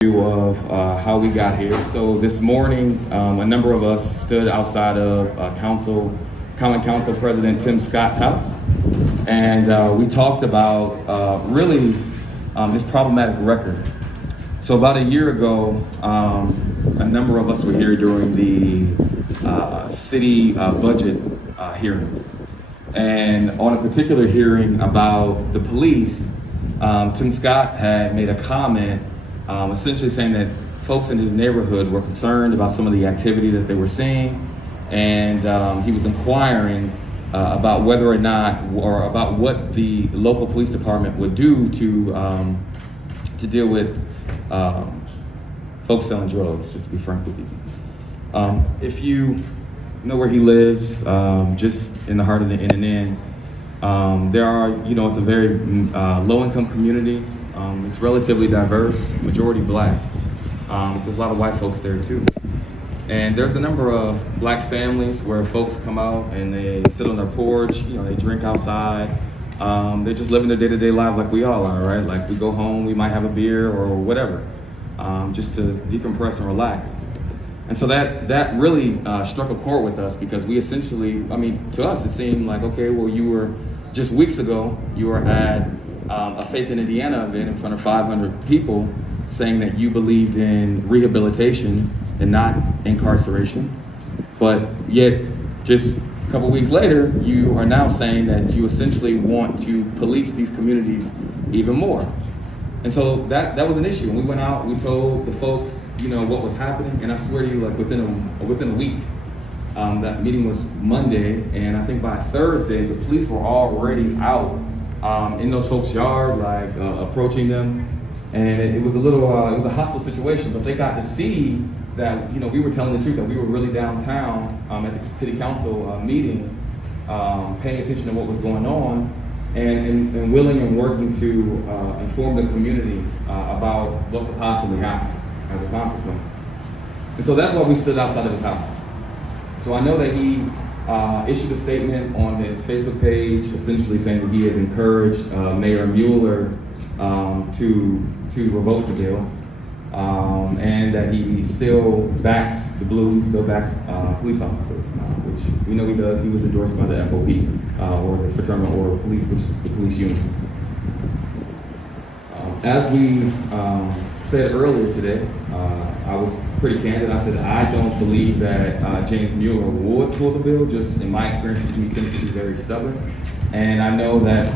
Of how we got here. So this morning, a number of us stood outside of Common Council President Tim Scott's house, and we talked about really his problematic record. So about a year ago, a number of us were here during the city budget hearings, and on a particular hearing about the police, Tim Scott had made a comment essentially saying that folks in his neighborhood were concerned about some of the activity that they were seeing, and he was inquiring about whether or not, or about what the local police department would do to deal with folks selling drugs, just to be frank with you. If you know where he lives, just in the heart of the NNN, there are, it's a very low-income community. It's relatively diverse, majority black. There's a lot of white folks there too. And there's a number of black families where folks come out and they sit on their porch, they drink outside. They're just living their day-to-day lives like we all are, right? Like we go home, we might have a beer or whatever, just to decompress and relax. And so that really struck a chord with us, because we essentially, to us it seemed like, okay, well, you were, just weeks ago, you were at a Faith in Indiana event in front of 500 people saying that you believed in rehabilitation and not incarceration. But yet, just a couple weeks later, you are now saying that you essentially want to police these communities even more. And so that was an issue. And we went out, we told the folks, what was happening. And I swear to you, like within a week, that meeting was Monday, and I think by Thursday, the police were already out in those folks' yard, like approaching them, and it was it was a hostile situation. But they got to see that we were telling the truth, that we were really downtown at the city council meetings, paying attention to what was going on, and willing and working to inform the community about what could possibly happen as a consequence. And so that's why we stood outside of his house. So I know that he issued a statement on his Facebook page, essentially saying that he has encouraged Mayor Mueller to revoke the bill, and that he still backs the blue, he still backs police officers, which we know he does. He was endorsed by the FOP, or the Fraternal Order of Police, which is the police union. As we said earlier today, I was pretty candid. I said I don't believe that James Mueller would pull the bill. Just in my experience, he tends to be very stubborn. And I know that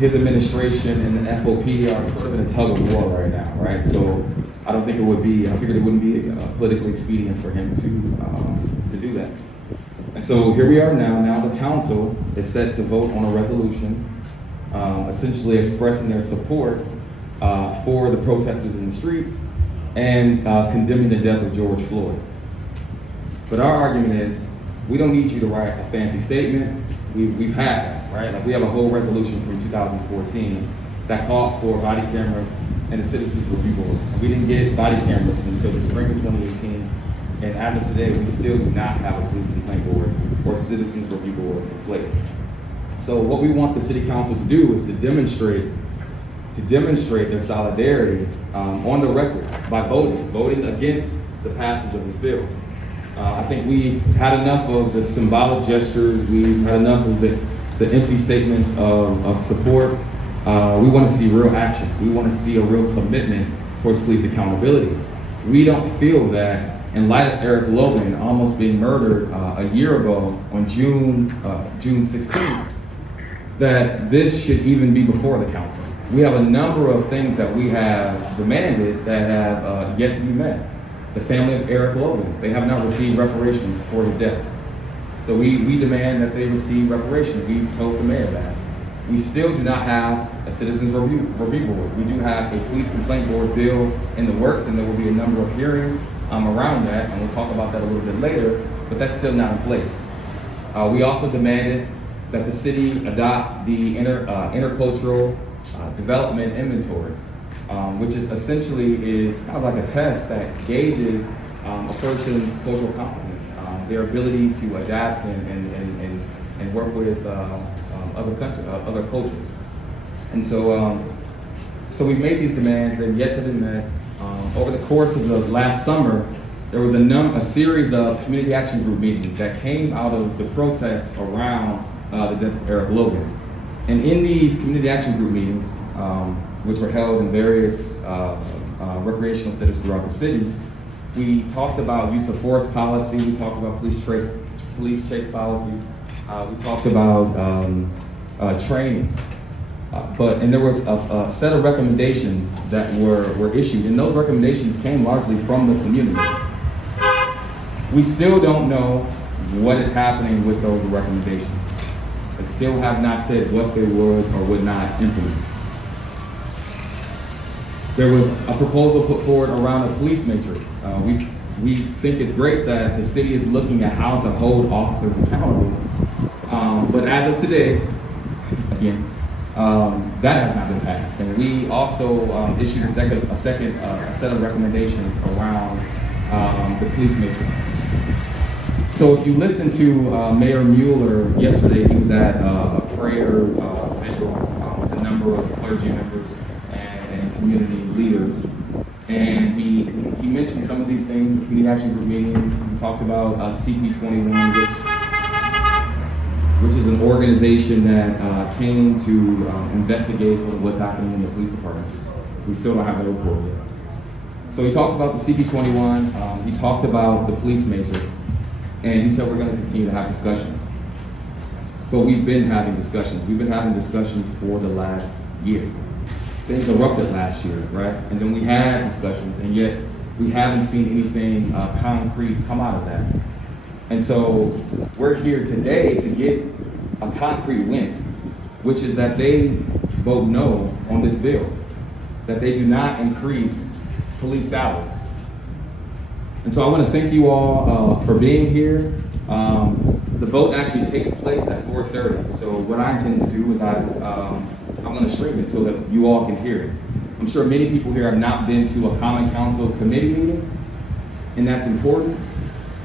his administration and the FOP are sort of in a tug of war right now, right? So I don't think I figured it wouldn't be politically expedient for him to do that. And so here we are now. Now the council is set to vote on a resolution, essentially expressing their support for the protesters in the streets and condemning the death of George Floyd. But our argument is, we don't need you to write a fancy statement. We've had that, right? Like we have a whole resolution from 2014 that called for body cameras and a citizens review board. And we didn't get body cameras until the spring of 2018. And as of today, we still do not have a police complaint board or citizens review board in place. So what we want the city council to do is to demonstrate their solidarity on the record by voting against the passage of this bill. I think we've had enough of the symbolic gestures. We've had enough of the empty statements of support. We want to see real action. We want to see a real commitment towards police accountability. We don't feel that, in light of Eric Logan almost being murdered a year ago on June 16th, that this should even be before the council. We have a number of things that we have demanded that have yet to be met. The family of Eric Logan, they have not received reparations for his death. So we demand that they receive reparations. We told the mayor that. We still do not have a citizens review board. We do have a police complaint board bill in the works, and there will be a number of hearings around that, and we'll talk about that a little bit later, but that's still not in place. We also demanded that the city adopt the intercultural development inventory, which is essentially kind of like a test that gauges a person's cultural competence, their ability to adapt and work with other cultures. And so we've made these demands, they've yet to be met. over the course of the last summer, there was a series of community action group meetings that came out of the protests around the death of Eric Logan. And in these community action group meetings, which were held in various recreational centers throughout the city, we talked about use of force policy, we talked about police chase policies, we talked about training. And there was a set of recommendations that were issued, and those recommendations came largely from the community. We still don't know what is happening with those recommendations. They still have not said what they would or would not implement. There was a proposal put forward around a police matrix. We think it's great that the city is looking at how to hold officers accountable. But as of today, again, that has not been passed. And we also issued a second set of recommendations around the police matrix. So if you listen to Mayor Mueller yesterday, he was at a prayer vigil with a number of clergy members and community leaders. And he mentioned some of these things, the community action group meetings. He talked about CP21, which is an organization that came to investigate sort of what's happening in the police department. We still don't have that report yet. So he talked about the CP21, he talked about the police matrix, and he said we're going to continue to have discussions. But we've been having discussions. We've been having discussions for the last year. Things erupted last year, right? And then we had discussions, and yet we haven't seen anything concrete come out of that. And so we're here today to get a concrete win, which is that they vote no on this bill, that they do not increase police salaries. And so I want to thank you all for being here. The vote actually takes place at 4:30. So what I intend to do is I'm going to stream it so that you all can hear it. I'm sure many people here have not been to a Common Council committee meeting, and that's important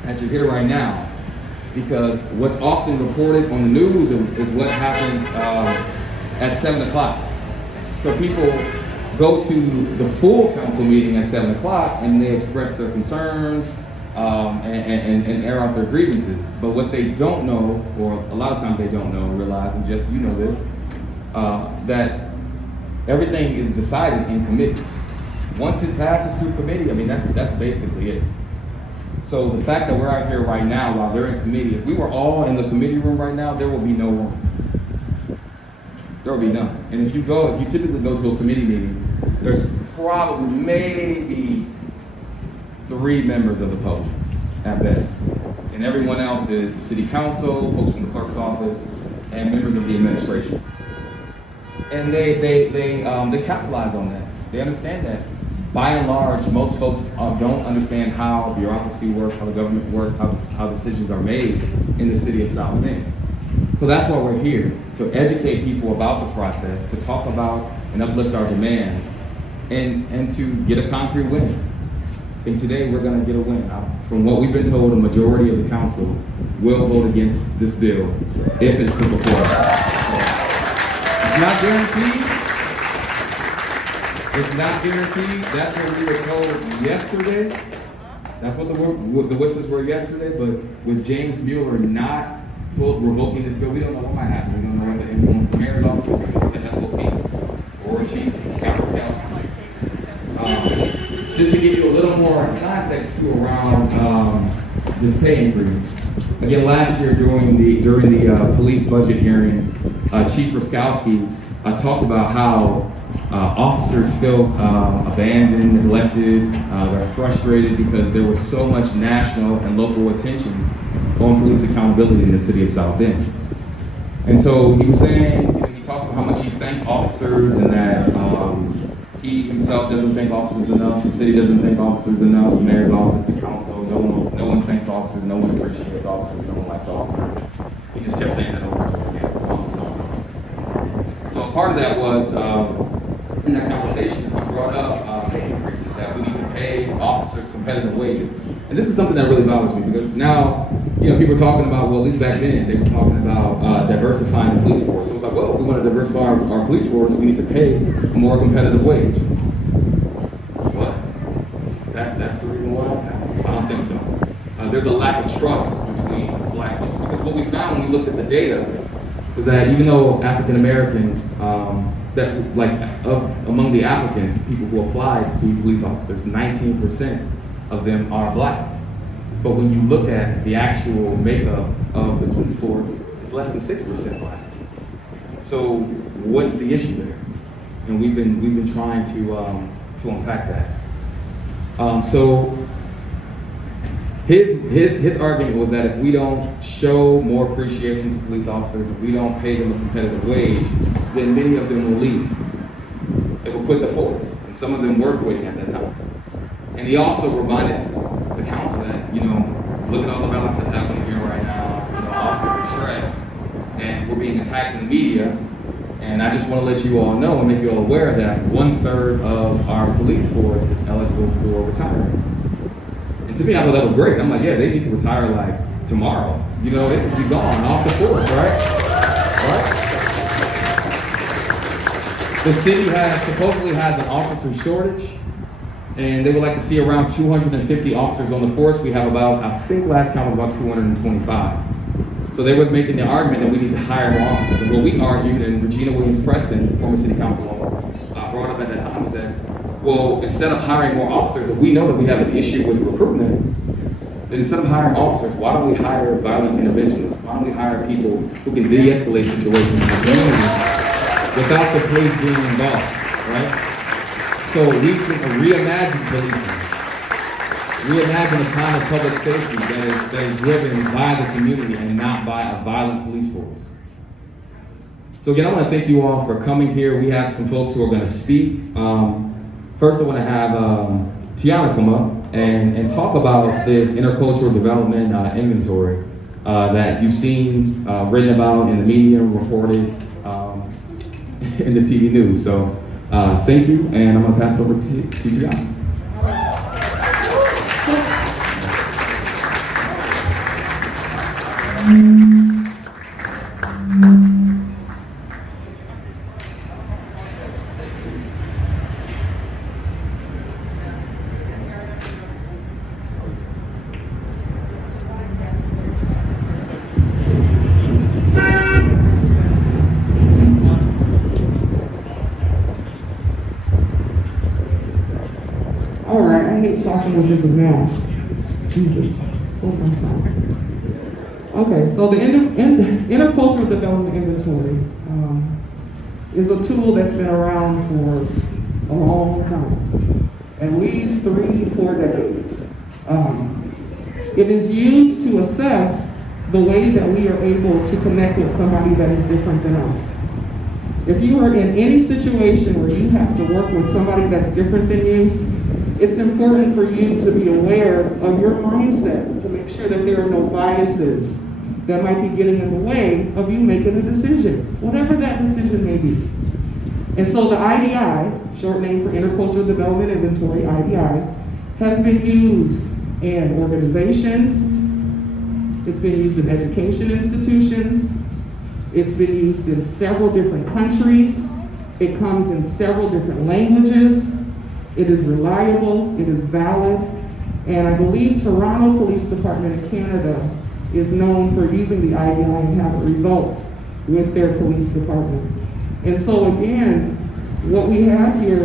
that you're here right now, because what's often reported on the news is what happens at 7 o'clock. So people go to the full council meeting at 7 o'clock and they express their concerns and air out their grievances. But what they don't know, or a lot of times they don't know, realize, and just you know this, that everything is decided in committee. Once it passes through committee, I mean, that's basically it. So the fact that we're out here right now while they're in committee, if we were all in the committee room right now, there will be no room. There will be none. And if you typically go to a committee meeting, there's probably maybe 3 members of the public at best. And everyone else is the city council, folks from the clerk's office, and members of the administration. And they capitalize on that. They understand that. By and large, most folks don't understand how bureaucracy works, how the government works, how decisions are made in the city of South Bend. So that's why we're here, to educate people about the process, to talk about and uplift our demands, and to get a concrete win. And today we're going to get a win. From what we've been told, a majority of the council will vote against this bill if it's put before us. It's not guaranteed. It's not guaranteed. That's what we were told yesterday. That's what the whispers were yesterday. But with James Mueller not revoking this bill, we don't know what might happen. We don't know what the influence the mayor's office will be, or the FOP, or Chief Scouts. Just to give you a little more context too around this pay increase. Again, last year during the police budget hearings, Chief Ruskowski talked about how officers feel abandoned, neglected, they're frustrated because there was so much national and local attention on police accountability in the city of South Bend. And so he was saying, he talked about how much he thanked officers and that he himself doesn't thank officers enough, the city doesn't thank officers enough, the mayor's office, the council, no one thanks officers, no one appreciates officers, no one likes officers. He just kept saying that over and over again, officers. So part of that was, in that conversation, he brought up pay increases, that we need to pay officers competitive wages. And this is something that really bothers me, because now, people are talking about, well, at least back then, they were talking about diversifying the police force. So it's like, well, if we want to diversify our police force, we need to pay a more competitive wage. What? That's the reason why? No, I don't think so. There's a lack of trust between black folks, because what we found when we looked at the data is that even though African Americans, among the applicants, people who applied to be police officers, 19% of them are black. But when you look at the actual makeup of the police force, it's less than 6% black. So what's the issue there? And we've been trying to unpack that. So his argument was that if we don't show more appreciation to police officers, if we don't pay them a competitive wage, then many of them will leave. They will quit the force, and some of them were quitting at that time. And he also reminded the council that, look at all the violence that's happening here right now. Officers are stressed, and we're being attacked in the media. And I just want to let you all know and make you all aware that 1/3 of our police force is eligible for retirement. And to me, I thought that was great. I'm like, yeah, they need to retire like tomorrow. They could be gone off the force, right? The city supposedly has an officer shortage, and they would like to see around 250 officers on the force. We have about, I think last count was about 225. So they were making the argument that we need to hire more officers. And what we argued, and Regina Williams-Preston, former city councilwoman, brought up at that time, was that, well, instead of hiring more officers, if we know that we have an issue with recruitment, then instead of hiring officers, why don't we hire violence interventionists? Why don't we hire people who can de-escalate situations in the community without the police being involved, right? So we can reimagine policing. Reimagine a kind of public safety that is driven by the community and not by a violent police force. So again, I want to thank you all for coming here. We have some folks who are going to speak. First, I want to have Tiana come up and talk about this intercultural development inventory that you've seen written about in the media, reported in the TV news. So thank you, and I'm going to pass it over to Tiana. All right, I hate talking with this mask. Jesus, hold my side. Okay, so the intercultural development inventory is a tool that's been around for a long time, at least 3-4 decades. It is used to assess the way that we are able to connect with somebody that is different than us. If you are in any situation where you have to work with somebody that's different than you, it's important for you to be aware of your mindset, to make sure that there are no biases that might be getting in the way of you making a decision, whatever that decision may be. And so the IDI, short name for Intercultural Development Inventory, IDI, has been used in organizations, it's been used in education institutions, it's been used in several different countries, it comes in several different languages, it is reliable, it is valid, and I believe Toronto Police Department of Canada is known for using the IDI and having results with their police department. And so again, what we have here,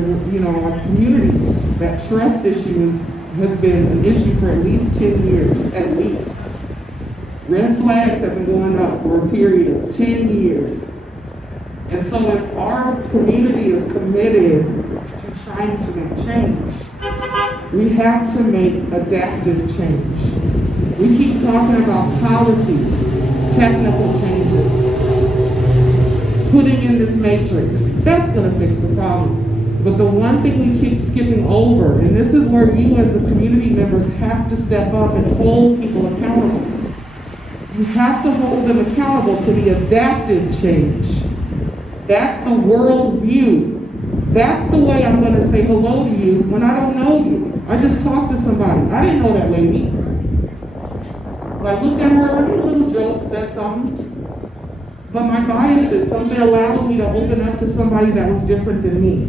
our community, that trust issue has been an issue for at least 10 years, at least. Red flags have been going up for a period of 10 years. And so if our community is committed to trying to make change, we have to make adaptive change. We keep talking about policies, technical changes, putting in this matrix. That's gonna fix the problem. But the one thing we keep skipping over, and this is where you as the community members have to step up and hold people accountable. You have to hold them accountable to the adaptive change. That's the world view. That's the way I'm gonna say hello to you when I don't know you. I just talked to somebody. I didn't know that lady. But I looked at her, I made a little joke, said something. But my biases, something allowed me to open up to somebody that was different than me.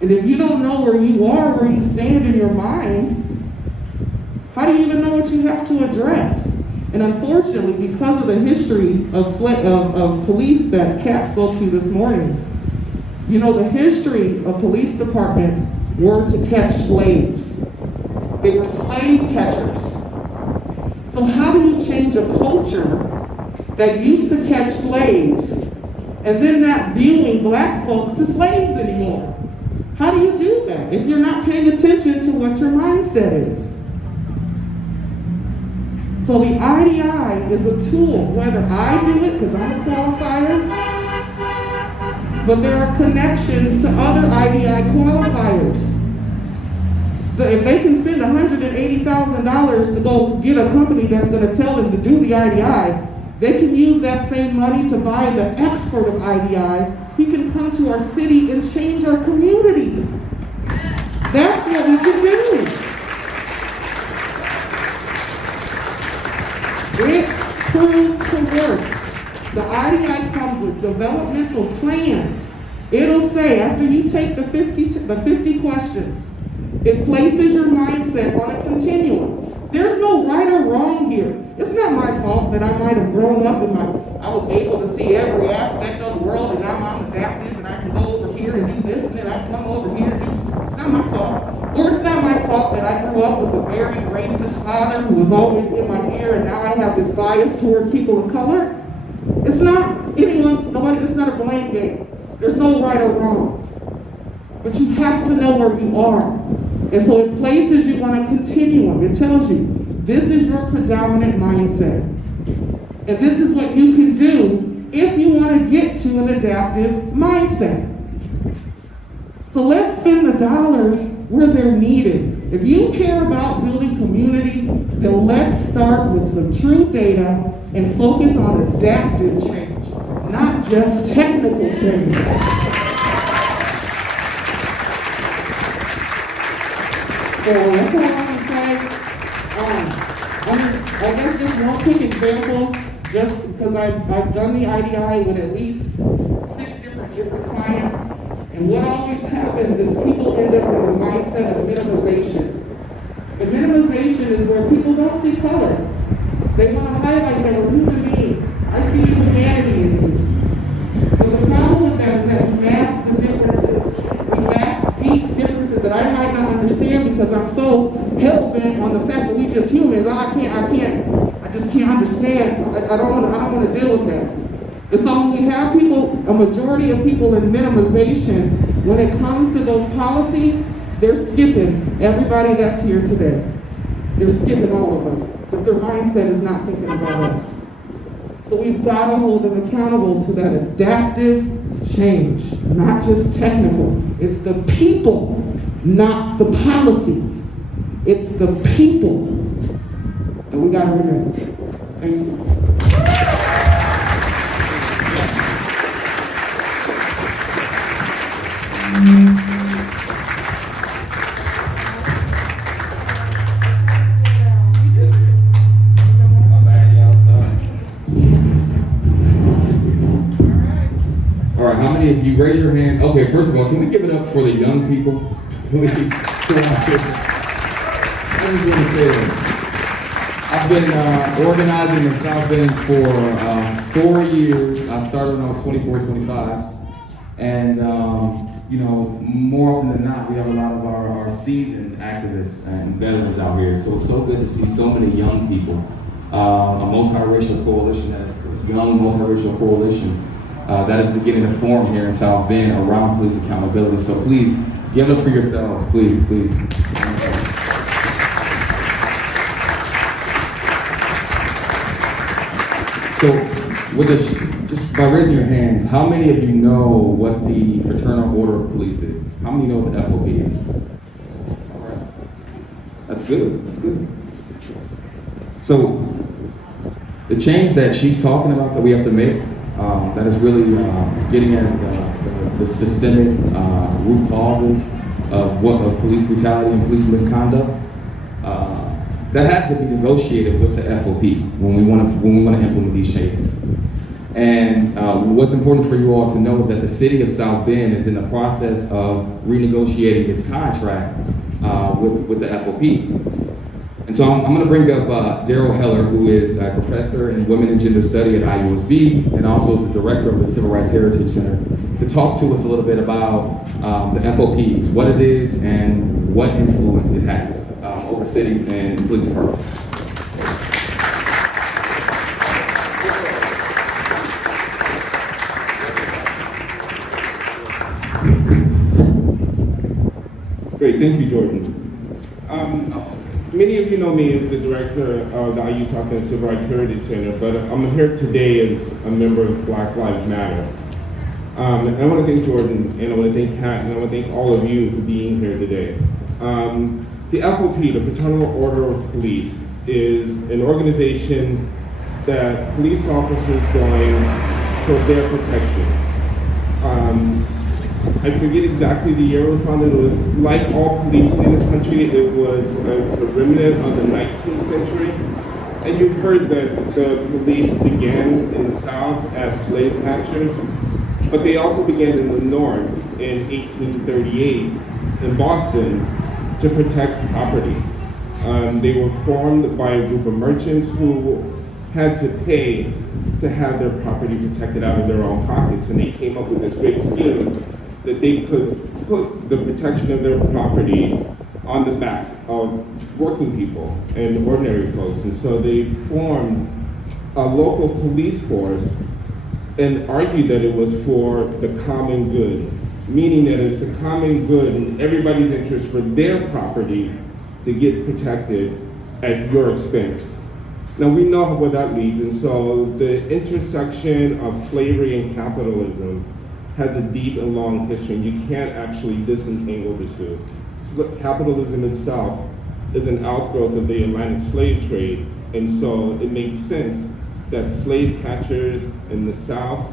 And if you don't know where you are, where you stand in your mind, how do you even know what you have to address? And unfortunately, because of the history of police that Kat spoke to this morning, you know, the history of police departments were to catch slaves. They were slave catchers. So how do you change a culture that used to catch slaves and then not viewing black folks as slaves anymore? How do you do that if you're not paying attention to what your mindset is? So the IDI is a tool, whether I do it because I'm a qualifier, but there are connections to other IDI qualifiers. So if they can send $180,000 to go get a company that's going to tell them to do the IDI, they can use that same money to buy the expert of IDI. He can come to our city and change our community. That's what we can do. It proves to work. The IDI comes with developmental plans. It'll say after you take the 50 questions, it places your mindset on a continuum. There's no right or wrong here. It's not my fault that I might have grown up and I was able to see every aspect of the world and now I'm adaptive and I can go over here and do this and then I come over here and do. It's not my fault. Or it's not my fault that I grew up with a very racist father who was always in my ear and now I have this bias towards people of color. It's not it's not a blame game. There's no right or wrong. But you have to know where you are. And so it places you on a continuum. It tells you, this is your predominant mindset. And this is what you can do if you want to get to an adaptive mindset. So let's spend the dollars where they're needed. If you care about building community, then let's start with some true data and focus on adaptive change, not just technical change. So that's all I want to say. I guess just one quick example, just because I've done the IDI with at least 6 different clients, and what always happens is people end up in the mindset of minimization. And minimization is where people don't see color. They want to highlight that we're human beings. I see humanity in you. But the problem with that is that we mask the differences. We mask deep differences that I might not understand because I'm so hell-bent on the fact that we just humans. I just can't understand. I don't want to deal with that. And so when we have a majority of people in minimization, when it comes to those policies, they're skipping everybody that's here today. They're skipping all of us because their mindset is not thinking about us. So we've got to hold them accountable to that adaptive change, not just technical. It's the people, not the policies. It's the people that we got to remember. Thank you. All right, how many of you raise your hand? Okay, first of all, can we give it up for the young people? Please. Come on. I just want to say that I've been organizing in South Bend for 4 years. I started when I was 24, 25. And, more often than not, we have a lot of our seasoned activists and veterans out here. So it's so good to see so many young people. A multiracial coalition, that's a young multiracial coalition that is beginning to form here in South Bend around police accountability. So please, give it up for yourselves, please. So, just by raising your hands, how many of you know what the Fraternal Order of Police is? How many know what the FOP is? All right. That's good. So, the change that she's talking about that we have to make, that is really getting at the systemic root causes of police brutality and police misconduct. That has to be negotiated with the FOP when we want to implement these changes. And what's important for you all to know is that the city of South Bend is in the process of renegotiating its contract with the FOP. And so I'm going to bring up Daryl Heller, who is a professor in Women and Gender Study at IUSB and also the director of the Civil Rights Heritage Center, to talk to us a little bit about the FOP, what it is, and what influence it has over cities and police departments. Great, thank you, Jordan. Many of you know me as the director of the IU South Bend Civil Rights Heritage Center, but I'm here today as a member of Black Lives Matter. And I want to thank Jordan, and I want to thank Kat, and I want to thank all of you for being here today. The FOP, the Fraternal Order of Police, is an organization that police officers join for their protection. I forget exactly the year it was founded. It was like all policing in this country. It's a remnant of the 19th century. And you've heard that the police began in the South as slave catchers, but they also began in the North in 1838 in Boston to protect property. They were formed by a group of merchants who had to pay to have their property protected out of their own pockets, and they came up with this great scheme that they could put the protection of their property on the backs of working people and ordinary folks. And so they formed a local police force and argued that it was for the common good, meaning that it's the common good and everybody's interest for their property to get protected at your expense. Now we know where that leads, and so the intersection of slavery and capitalism has a deep and long history, and you can't actually disentangle the two. Capitalism itself is an outgrowth of the Atlantic slave trade, and so it makes sense that slave catchers in the South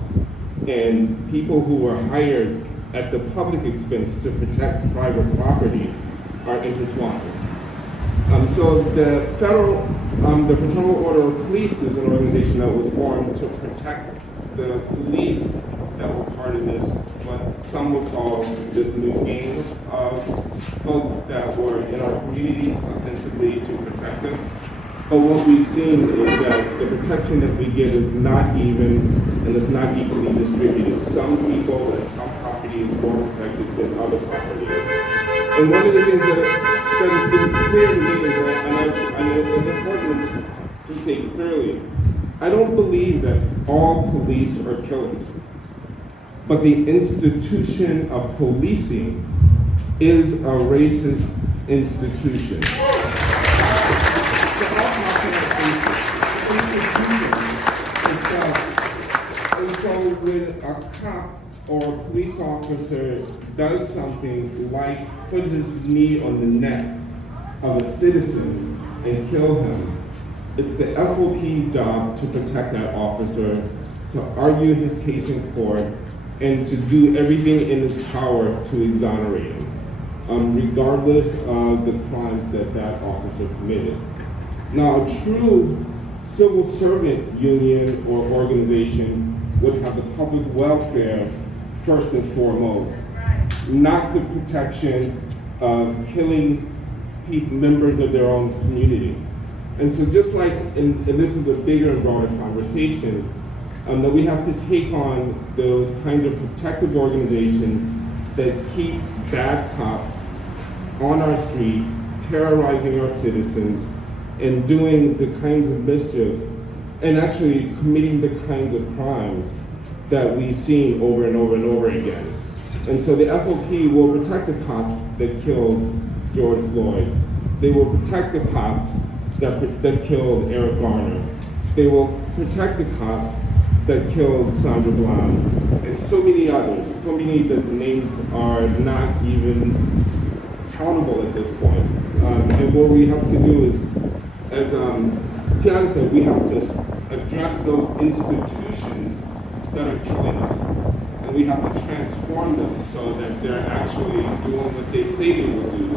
and people who were hired at the public expense to protect private property are intertwined. So the Fraternal Order of Police is an organization that was formed to protect the police that were part of this, what some would call this new gang of folks that were in our communities ostensibly to protect us. But what we've seen is that the protection that we get is not even, and it's not equally distributed. Some people and some property is more protected than other property. And one of the things that has been clear to me is that, and it's important to say clearly, I don't believe that all police are killers, but the institution of policing is a racist institution. And so when a cop or a police officer does something like put his knee on the neck of a citizen and kill him, it's the FOP's job to protect that officer, to argue his case in court, and to do everything in his power to exonerate him, regardless of the crimes that that officer committed. Now, a true civil servant union or organization would have the public welfare first and foremost, not the protection of killing members of their own community. And so just like, and this is a bigger and broader conversation, that we have to take on those kinds of protective organizations that keep bad cops on our streets, terrorizing our citizens, and doing the kinds of mischief, and actually committing the kinds of crimes that we've seen over and over and over again. And so the FOP will protect the cops that killed George Floyd. They will protect the cops that killed Eric Garner. They will protect the cops that killed Sandra Bland, and so many others, so many that the names are not even countable at this point. And what we have to do is, as Tiana said, we have to address those institutions that are killing us. And we have to transform them so that they're actually doing what they say they will do,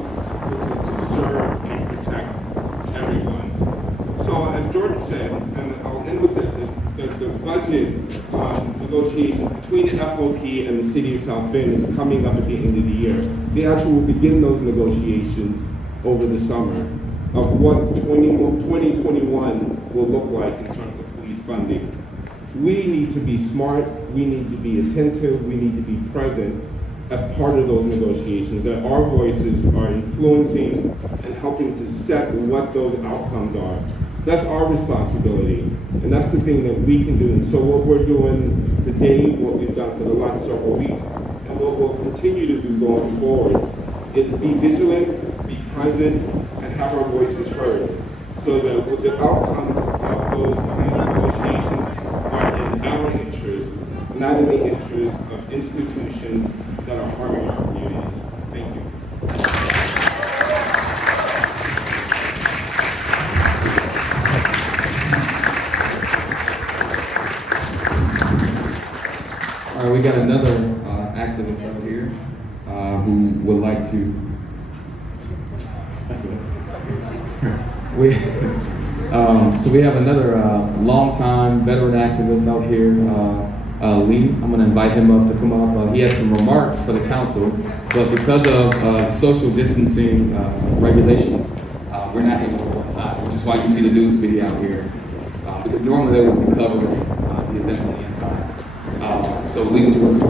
which is to serve and protect everyone. So as Jordan said, and I'll end with this, the budget negotiations between the FOP and the city of South Bend is coming up at the end of the year. They actually will begin those negotiations over the summer of what 2021 will look like in terms of police funding. We need to be smart, we need to be attentive, we need to be present as part of those negotiations, that our voices are influencing and helping to set what those outcomes are. That's our responsibility, and that's the thing that we can do. And so what we're doing today, what we've done for the last several weeks, and what we'll continue to do going forward, is be vigilant, be present, and have our voices heard, so that the outcomes of those kinds of negotiations are in our interest, not in the interest of institutions that are harming our communities. Thank you. All right, we got another activist up here who would like to. So we have another longtime veteran activist out here, Lee. I'm going to invite him up to come up. He had some remarks for the council, but because of social distancing regulations, we're not able to go inside, which is why you see the news video out here, because normally they would be covering the events on the inside. So Lee, would you want to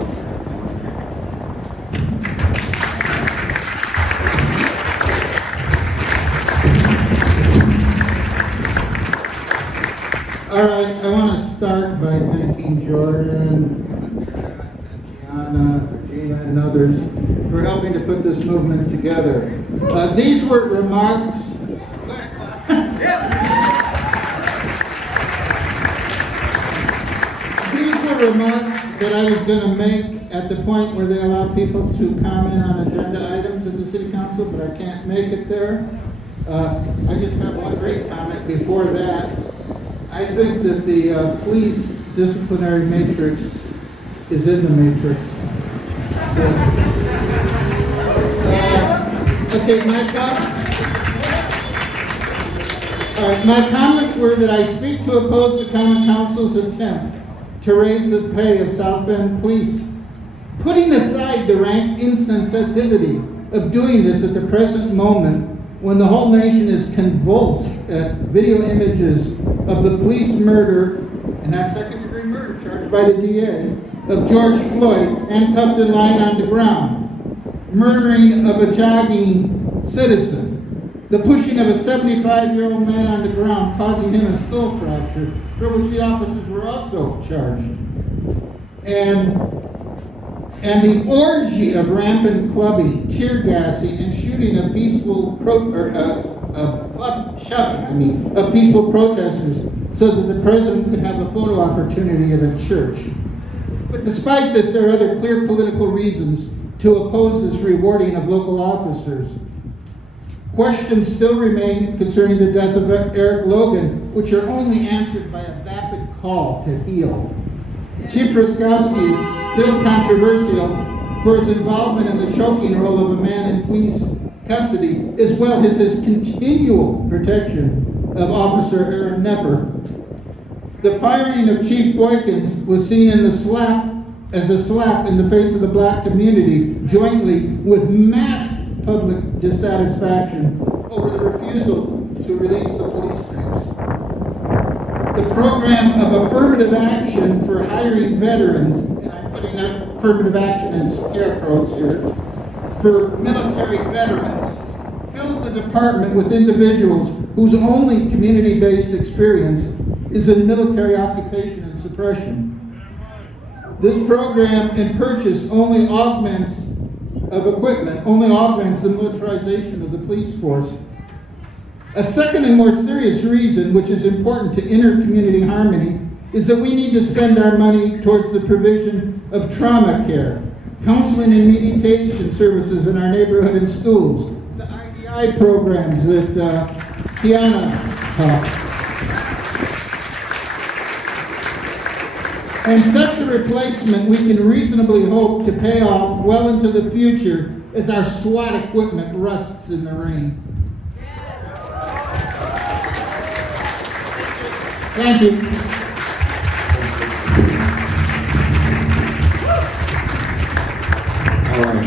All right, I want to start by thanking Jordan, Tiana, Regina, and others for helping to put this movement together. These were remarks. These were remarks that I was going to make at the point where they allow people to comment on agenda items at the city council, but I can't make it there. I just have one great comment before that. I think that the police disciplinary matrix is in the matrix. Okay, my comments were that I speak to oppose the common council's attempt to raise the pay of South Bend police, putting aside the rank insensitivity of doing this at the present moment when the whole nation is convulsed at video images of the police murder, and that second-degree murder charged by the DA, of George Floyd handcuffed and lying on the ground, murdering of a jogging citizen, the pushing of a 75-year-old man on the ground, causing him a skull fracture, for which the officers were also charged. And the orgy of rampant clubbing, tear gassing, and shooting of peaceful peaceful protesters, so that the president could have a photo opportunity at a church. But despite this, there are other clear political reasons to oppose this rewarding of local officers. Questions still remain concerning the death of Eric Logan, which are only answered by a vapid call to heal. Chief Truskowski is still controversial for his involvement in the choking role of a man in police custody, as well as his continual protection of Officer Aaron Nepper. The firing of Chief Boykins was seen as a slap in the face of the black community, jointly with mass public dissatisfaction over the refusal to release the police tapes. The program of affirmative action for hiring veterans, and I'm putting up affirmative action in scare quotes here, for military veterans, fills the department with individuals whose only community-based experience is in military occupation and suppression. This program and purchase only augments the militarization of the police force. A second and more serious reason, which is important to inter-community harmony, is that we need to spend our money towards the provision of trauma care, counseling and mediation services in our neighborhood and schools, the IDI programs that Tiana taught. And such a replacement we can reasonably hope to pay off well into the future as our SWAT equipment rusts in the rain. Thank you.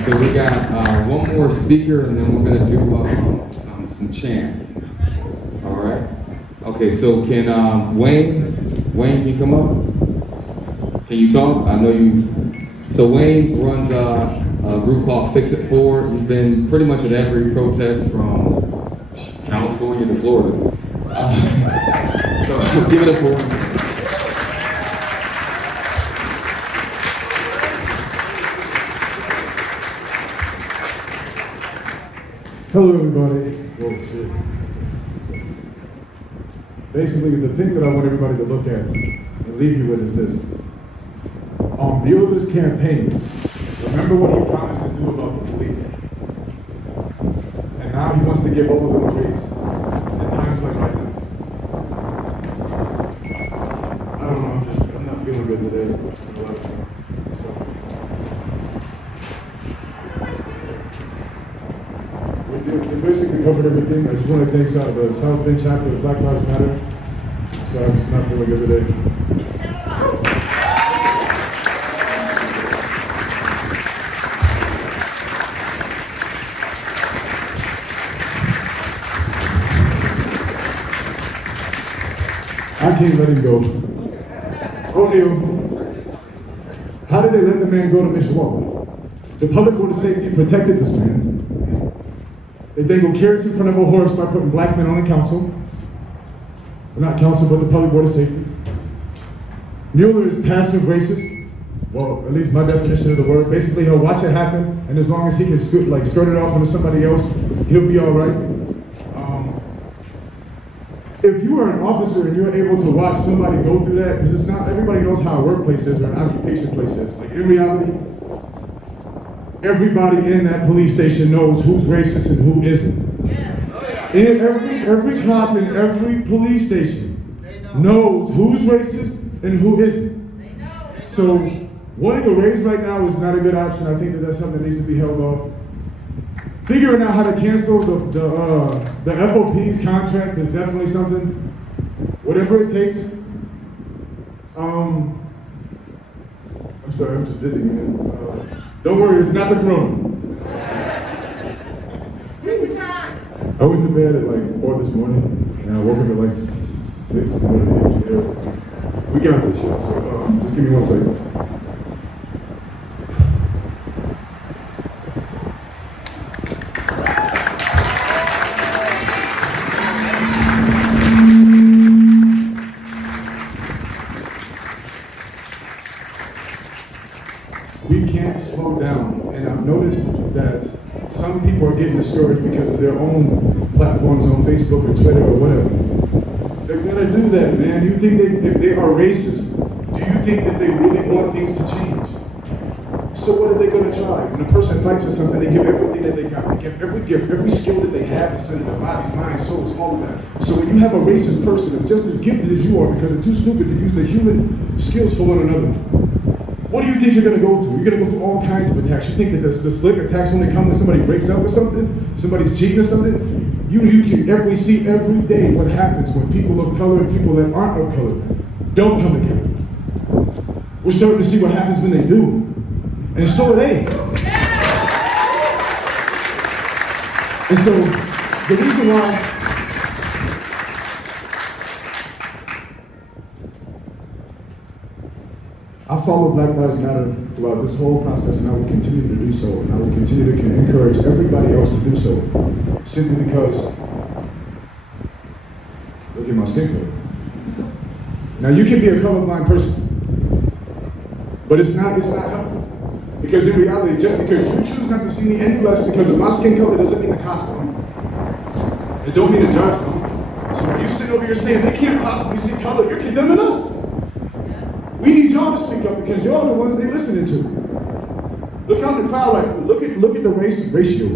So we got one more speaker, and then we're gonna do some chants. All right. Okay. So can Wayne, can you come up? Can you talk? I know you. So Wayne runs a group called Fix It Forward. He's been pretty much at every protest from California to Florida. So give it up for him. Hello, everybody. Whoa, shit. Basically, the thing that I want everybody to look at and leave you with is this. On Mueller's campaign, remember what he promised to do about the police. And now he wants to give all of them a raise at times like right now. I don't know, I'm not feeling good today. A lot of stuff. So, we basically covered everything. I just want to thank the South Bend chapter of Black Lives Matter. Sorry, I'm just not feeling good today. I can't let him go. O'Neal, how did they let the man go to Mishawaka? The public board of safety protected this man. They then go carry us in front of a horse by putting black men on the council. Well, not council, but the public board of safety. Mueller is passive racist. Well, at least my definition of the word. Basically, he'll watch it happen, and as long as he can skirt it off into somebody else, he'll be all right. If you are an officer and you're able to watch somebody go through that, because it's not everybody knows how a workplace is or an occupation place is. Like in reality, everybody in that police station knows who's racist and who isn't. In every cop in every police station knows who's racist and who isn't. So wanting a raise right now is not a good option. I think that's something that needs to be held off. Figuring out how to cancel the FOP's contract is definitely something. Whatever it takes. I'm sorry, I'm just dizzy, man. Don't worry, it's not the corona. I went to bed at like 4 this morning, and I woke up at like 6 in order to get to the airport. We got this shit, so just give me 1 second. We can't slow down, and I've noticed that some people are getting discouraged because of their own platforms on Facebook or Twitter or whatever. They're gonna do that, man. You think if they are racist, do you think that they really want things to change? So what are they gonna try? When a person fights for something, they give everything that they got. They give every gift, every skill that they have inside of their bodies, minds, souls, all of that. So when you have a racist person that's just as gifted as you are because they're too stupid to use their human skills for one another, what do you think you're going to go through? You're going to go through all kinds of attacks. You think that the slick attacks only come when somebody breaks up or something? Somebody's cheating or something? We see every day what happens when people of color and people that aren't of color don't come together. We're starting to see what happens when they do. And so are they. And so the reason why I follow Black Lives Matter throughout this whole process, and I will continue to do so, and I will continue to encourage everybody else to do so, simply because, look at my skin color. Now you can be a colorblind person, but it's not helpful. Because in reality, just because you choose not to see me any less because of my skin color doesn't mean the cops don't. It don't mean the judge don't. So when you sit over here saying they can't possibly see color, you're condemning us. We need y'all to speak up because y'all are the ones they're listening to. Look out the crowd right now. Look at the race ratio.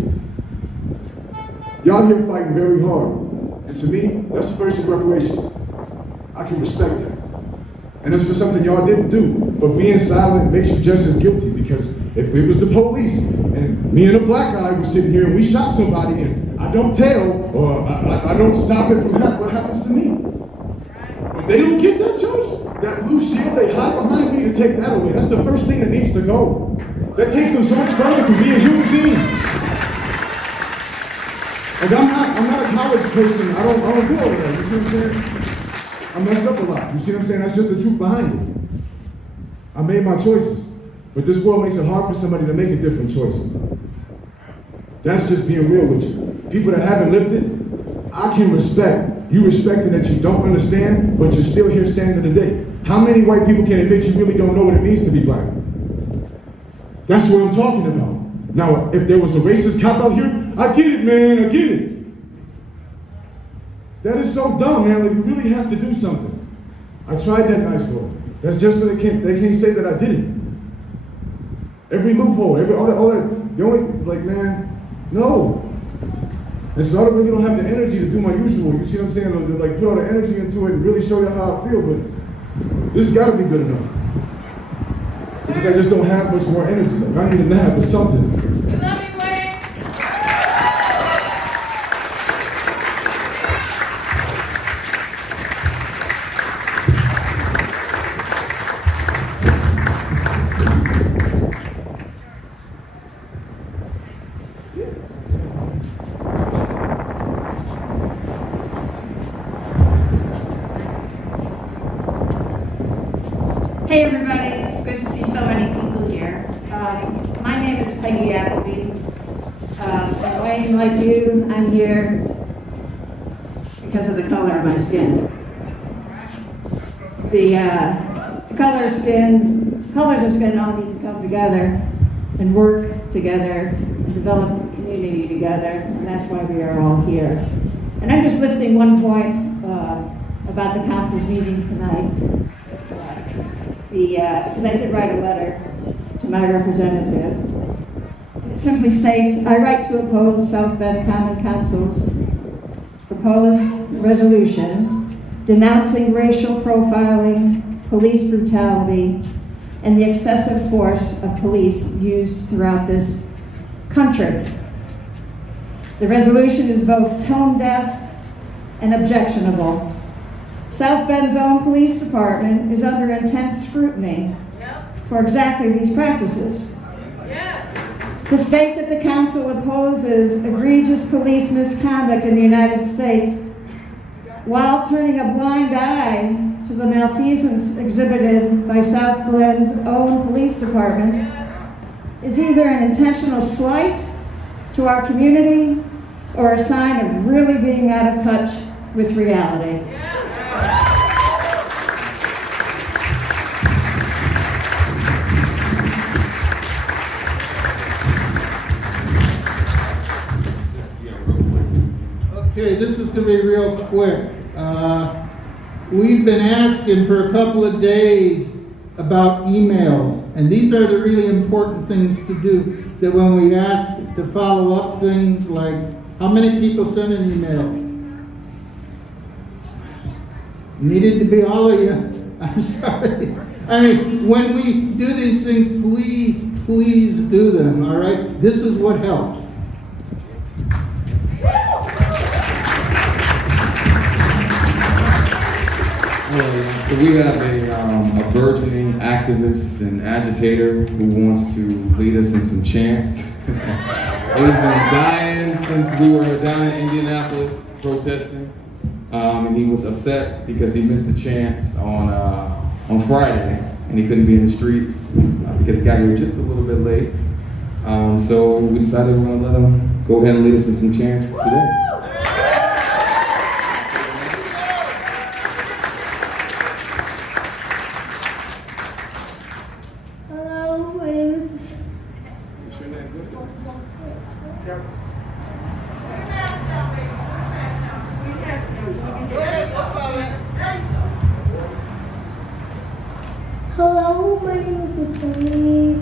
Y'all here fighting very hard. And to me, that's first of reparations. I can respect that. And it's for something y'all didn't do. But being silent makes you just as guilty, because if it was the police and me and a black guy were sitting here and we shot somebody and I don't tell or I don't stop it from happening, what happens to me? When they don't get that, Judge, that blue shield they hide behind me to take that away, that's the first thing that needs to go. That takes them so much further from being human beings. Like I'm not a college person. I don't do all of that. You see what I'm saying? I messed up a lot. You see what I'm saying? That's just the truth behind it. I made my choices. But this world makes it hard for somebody to make a different choice. That's just being real with you. People that haven't lived it, I can respect. You respecting that you don't understand, but you're still here standing today. How many white people can admit you really don't know what it means to be black? That's what I'm talking about. Now, if there was a racist cop out here, I get it, man, I get it. That is so dumb, man. Like, you really have to do something. I tried that nice for them. That's just so they can't say that I did it. Every loophole, all that, the only, like, man, no. And so I really don't have the energy to do my usual, you see what I'm saying? To like put all the energy into it and really show you how I feel, but this has got to be good enough. Because I just don't have much more energy. Like, I need a nap or something. We love you, Wayne. Hey everybody, it's good to see so many people here. My name is Peggy Appleby. And Wayne, like you, I'm here because of the color of my skin. The colors of skin all need to come together and work together and develop a community together, and that's why we are all here. And I'm just lifting one point about the council's meeting tonight. Because I did write a letter to my representative. It simply states, I write to oppose South Bend Common Council's proposed resolution denouncing racial profiling, police brutality, and the excessive force of police used throughout this country. The resolution is both tone deaf and objectionable. South Bend's own police department is under intense scrutiny for exactly these practices. To state that the council opposes egregious police misconduct in the United States while turning a blind eye to the malfeasance exhibited by South Bend's own police department is either an intentional slight to our community or a sign of really being out of touch with reality. Okay, this is going to be real quick. We've been asking for a couple of days about emails, and these are the really important things to do, that when we ask to follow up things like, how many people sent an email? Needed to be all of you. I'm sorry. I mean, when we do these things, please do them, all right? This is what helps. So we have a burgeoning activist and agitator who wants to lead us in some chants. He's been dying since we were down in Indianapolis protesting, and he was upset because he missed the chants on Friday, and he couldn't be in the streets because he got here just a little bit late. So we decided we're gonna let him go ahead and lead us in some chants today. Hello, my name is Cecily,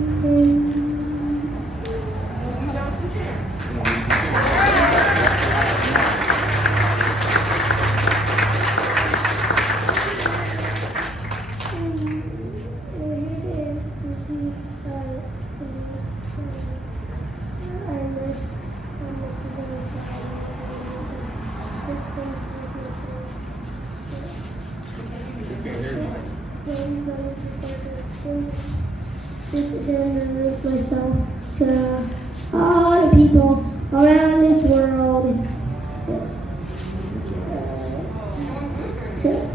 and introduce myself to all the people around this world. To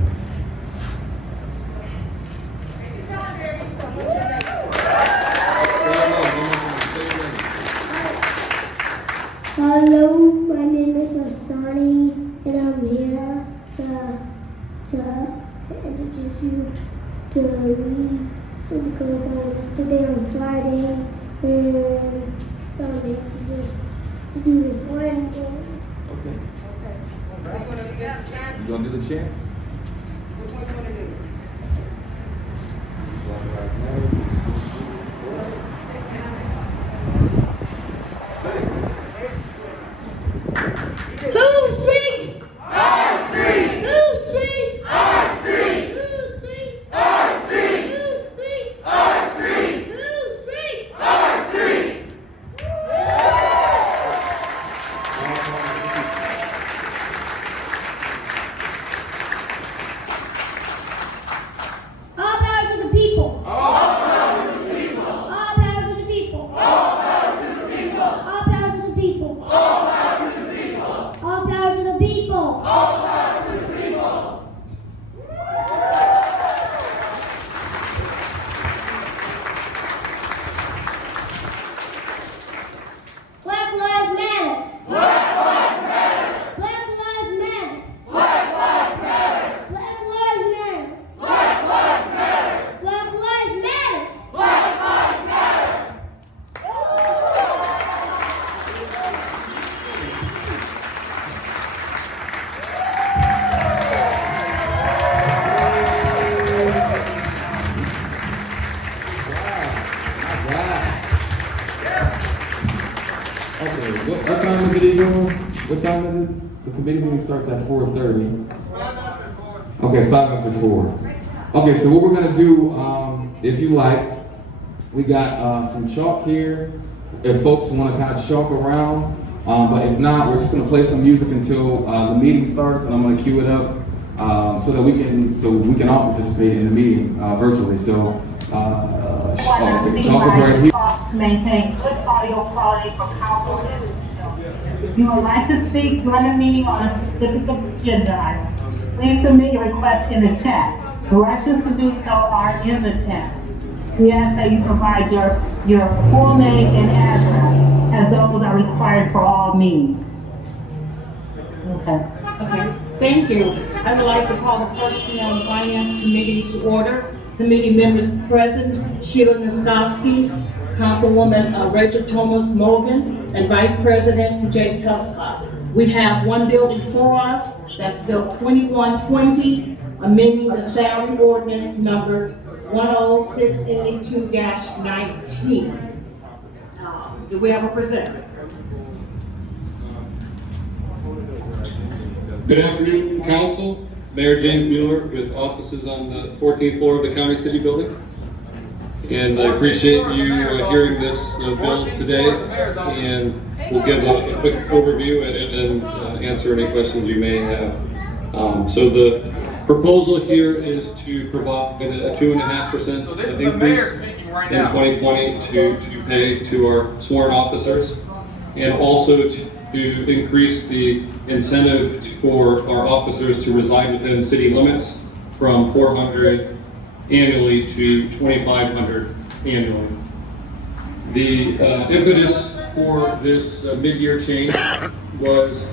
Hello, my name is Asani, and I'm here to introduce you to me because I was today on Friday, and so I'm here to just do this one thing. Okay. You gonna do the chant? Which one you want to do? Whose streets? Our streets. Whose streets? Our streets. Whose streets? Our streets. Whose streets? Our streets. Whose streets? Our streets. All power to the people. All power to the people. All power to the people. All power to the people. All power to the people. All power to the people. All power to the people. All power to the people. Black Lives Matter. Black Lives Matter. Black Lives Matter. Black Lives Matter. Black Lives Matter. Black Lives Matter. Black Lives Matter. Black Lives Matter. Okay, what time is it, Igor? What time is it? The committee meeting starts at 4:30. Okay, 5 after 4. Okay, so what we're gonna do, if you like, we got some chalk here. If folks wanna kind of chalk around, but if not, we're just gonna play some music until the meeting starts, and I'm gonna cue it up so we can all participate in the meeting virtually. So, the chalk is right here. To maintain good audio quality for council members. If you would like to speak during the meeting on a specific agenda item, please submit your request in the chat. Directions to do so are in the chat. We ask that you provide your full name and address, as those are required for all meetings. Okay. Okay, thank you. I would like to call the Personnel and Finance Committee to order. Committee members present, Sheila Noskowski, Councilwoman Rachel Thomas Morgan, and Vice President Jake Tuska. We have one bill before us, that's Bill 2120, amending the salary ordinance number 10682-19. Do we have a presenter? Good afternoon, Council. Mayor James Mueller with offices on the 14th floor of the County City Building. And I appreciate you hearing this bill today, and we'll give a quick overview and answer any questions you may have. So the proposal here is to provide a 2.5% increase in 2020 to pay to our sworn officers, and also to increase the incentive for our officers to reside within city limits from $400 annually to $2,500 annually. The impetus for this mid-year change was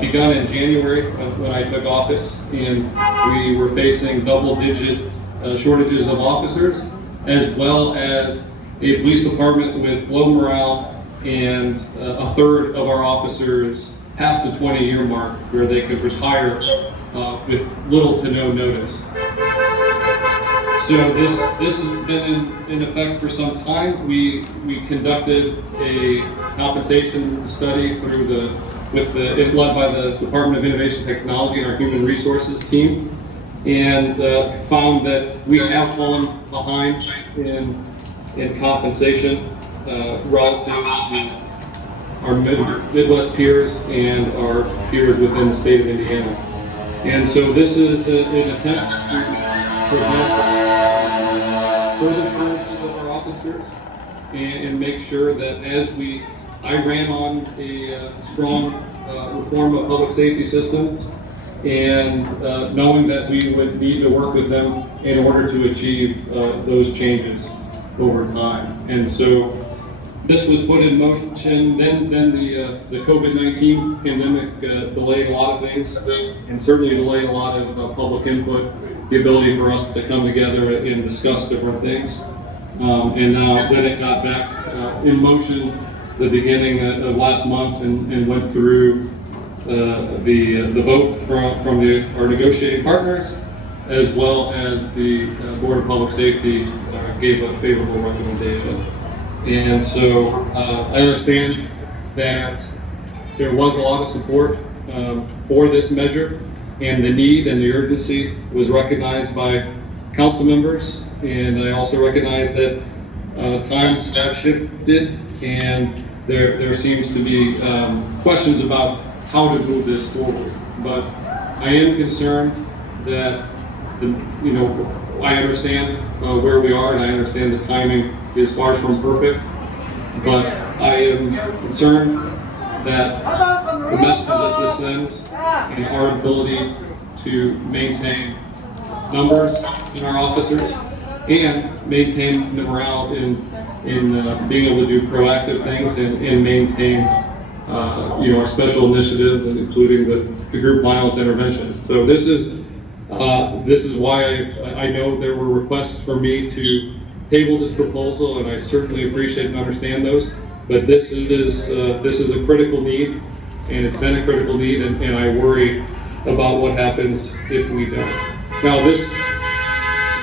begun in January when I took office, and we were facing double-digit shortages of officers, as well as a police department with low morale and a third of our officers past the 20-year mark where they could retire with little to no notice. So this has been in effect for some time. We conducted a compensation study led by the Department of Innovation Technology and our Human Resources team, and found that we have fallen behind in compensation relative to our Midwest peers and our peers within the state of Indiana. And so this is an attempt to prevent further shortages of our officers officers and make sure that I ran on a strong reform of public safety systems, and knowing that we would need to work with them in order to achieve those changes over time. And so this was put in motion, then the COVID-19 pandemic delayed a lot of things, and certainly delayed a lot of public input, the ability for us to come together and discuss different things. And now then it got back in motion the beginning of last month and went through the vote from our negotiating partners, as well as the Board of Public Safety gave a favorable recommendation. And so I understand that there was a lot of support for this measure, and the need and the urgency was recognized by council members. And I also recognize that times have shifted, and there seems to be questions about how to move this forward. But I am concerned that I understand where we are, and I understand the timing is far from perfect, but I am concerned that the message that this sends and our ability to maintain numbers in our officers and maintain the morale in being able to do proactive things and maintain our special initiatives, and including the group violence intervention. So this is why I know there were requests for me to table this proposal, and I certainly appreciate and understand those. But this is a critical need, and it's been a critical need, and I worry about what happens if we don't. Now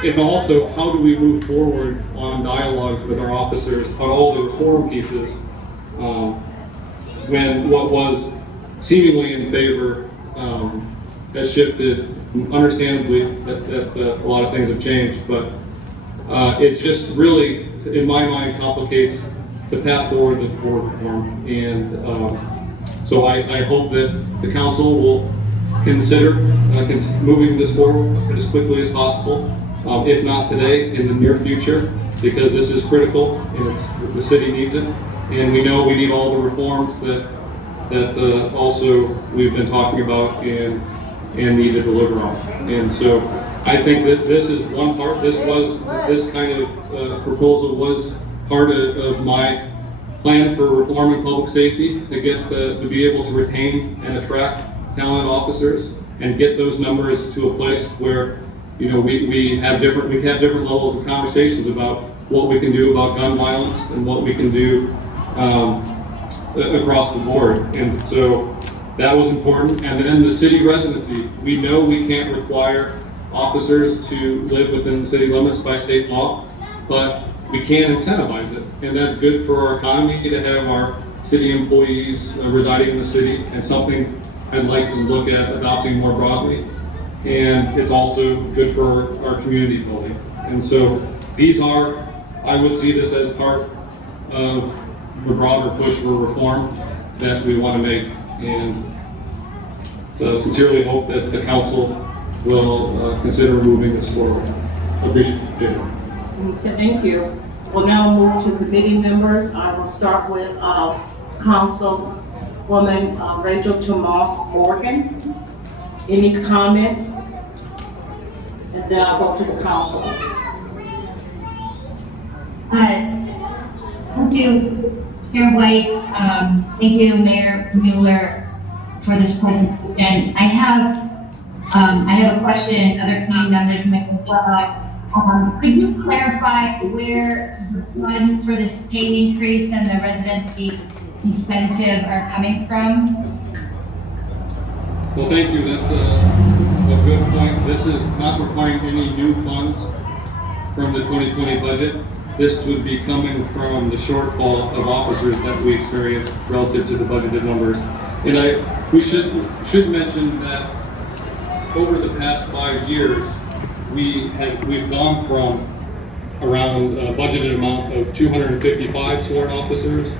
and also, how do we move forward on dialogues with our officers on all the reform pieces when what was seemingly in favor has shifted? Understandably, that a lot of things have changed, but it just really, in my mind, complicates the path forward to reform. And so I hope that the council will consider moving this forward as quickly as possible, if not today, in the near future, because this is critical and the city needs it. And we know we need all the reforms that also we've been talking about and need to deliver on. And so I think that this is one part. This kind of proposal was part of my plan for reforming public safety, to get to be able to retain and attract talented officers and get those numbers to a place where we have different levels of conversations about what we can do about gun violence and what we can do across the board. And so that was important. And then the city residency. We know we can't require officers to live within the city limits by state law, but we can incentivize it. And that's good for our economy to have our city employees residing in the city, and something I'd like to look at adopting more broadly. And it's also good for our community building. And so I would see this as part of the broader push for reform that we want to make. And sincerely hope that the council will consider moving this forward. Appreciate it. Thank you. We'll now move to committee members. I will start with Councilwoman Rachel Tomas Morgan. Any comments? And then I'll go to the council. Thank you, Chair White. Thank you, Mayor Mueller, for this presentation. I have a question. Other committee members might as well. Could you clarify where the funds for this pay increase and the residency incentive are coming from? Well, thank you. That's a good point. This is not requiring any new funds from the 2020 budget. This would be coming from the shortfall of officers that we experienced relative to the budgeted numbers. And we should mention that over the past 5 years, we've gone from around a budgeted amount of 255 sworn officers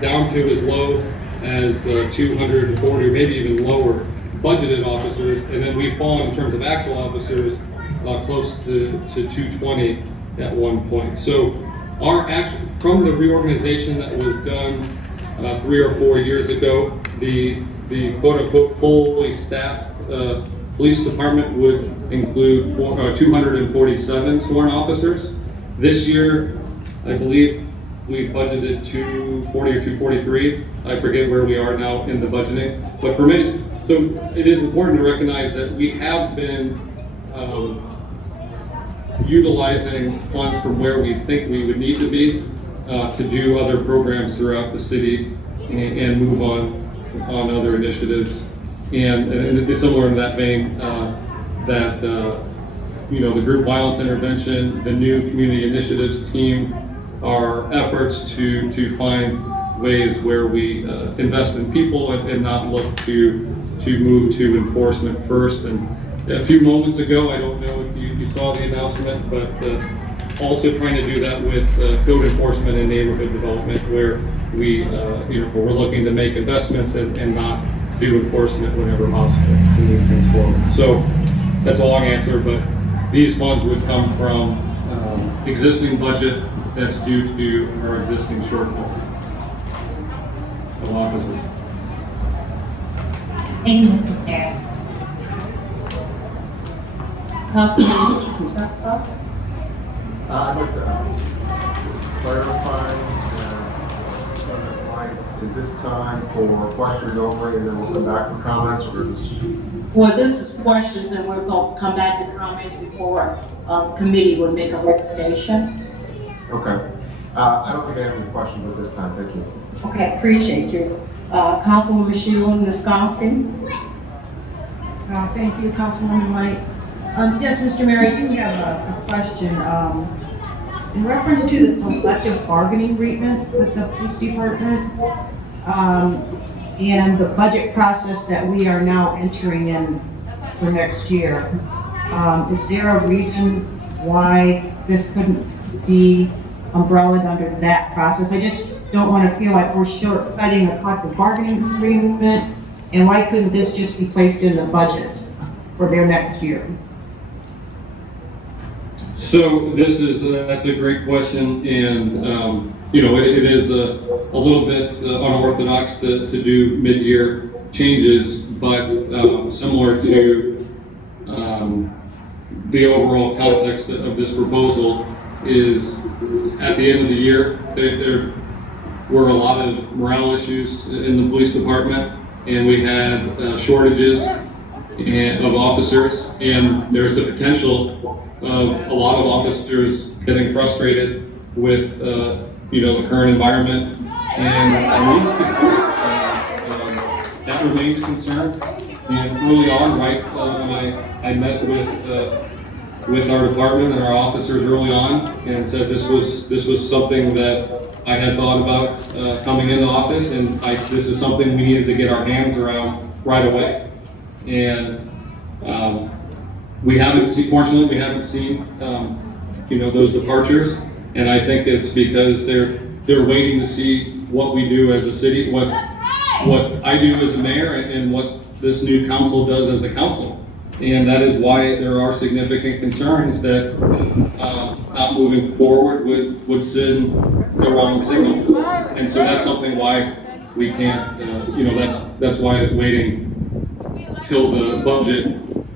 down to as low as 240, or maybe even lower budgeted officers, and then we've fallen in terms of actual officers close to 220 at one point. So our action from the reorganization that was done 3 or 4 years ago, the quote-unquote fully staffed police department would include 247 sworn officers. This year, I believe we budgeted 240 or 243. I forget where we are now in the budgeting. But for me, so it is important to recognize that we have been utilizing funds from where we think we would need to be to do other programs throughout the city and move on other initiatives. And it's similar in that vein, the group violence intervention, the new community initiatives team, our efforts to find ways where we invest in people and not look to move to enforcement first. And a few moments ago, I don't know if you saw the announcement, but also trying to do that with code enforcement and neighborhood development, where we're looking to make investments and not do enforcement whenever possible to move things forward. So that's a long answer, but these funds would come from existing budget that's due to our existing shortfall of officers. Thank you, Mr. Chair. Councilman Prescott? I'd like to clarify, is this time for questions only and then we'll come back for comments, or is this? Well, this is questions and we're going to come back to comments before the committee will make a recommendation. Okay. I don't think I have any questions at this time. Thank you. Okay, appreciate you. Councilwoman Sheila Niskoski? Thank you, Councilwoman White. Yes, Mr. Mayor, I do have a question. In reference to the collective bargaining agreement with the police department, and the budget process that we are now entering in for next year, is there a reason why this couldn't be umbrellaed under that process? I just don't want to feel like we're short-cutting a collective bargaining agreement, and why couldn't this just be placed in the budget for their next year? So that's a great question, and it is a little bit unorthodox to do mid-year changes, but similar to the overall context of this proposal is at the end of the year, there were a lot of morale issues in the police department, and we had shortages of officers, and there's the potential of a lot of officers getting frustrated with the current environment, and that remains a concern. And early on, right when I met with our department and our officers early on, and said this was something that I had thought about coming into office, and this is something we needed to get our hands around right away. And fortunately, we haven't seen those departures, and I think it's because they're waiting to see what we do as a city, what I do as a mayor, and what this new council does as a council. And that is why there are significant concerns that not moving forward would send the wrong signal. And so that's something why we can't, that's why waiting till the budget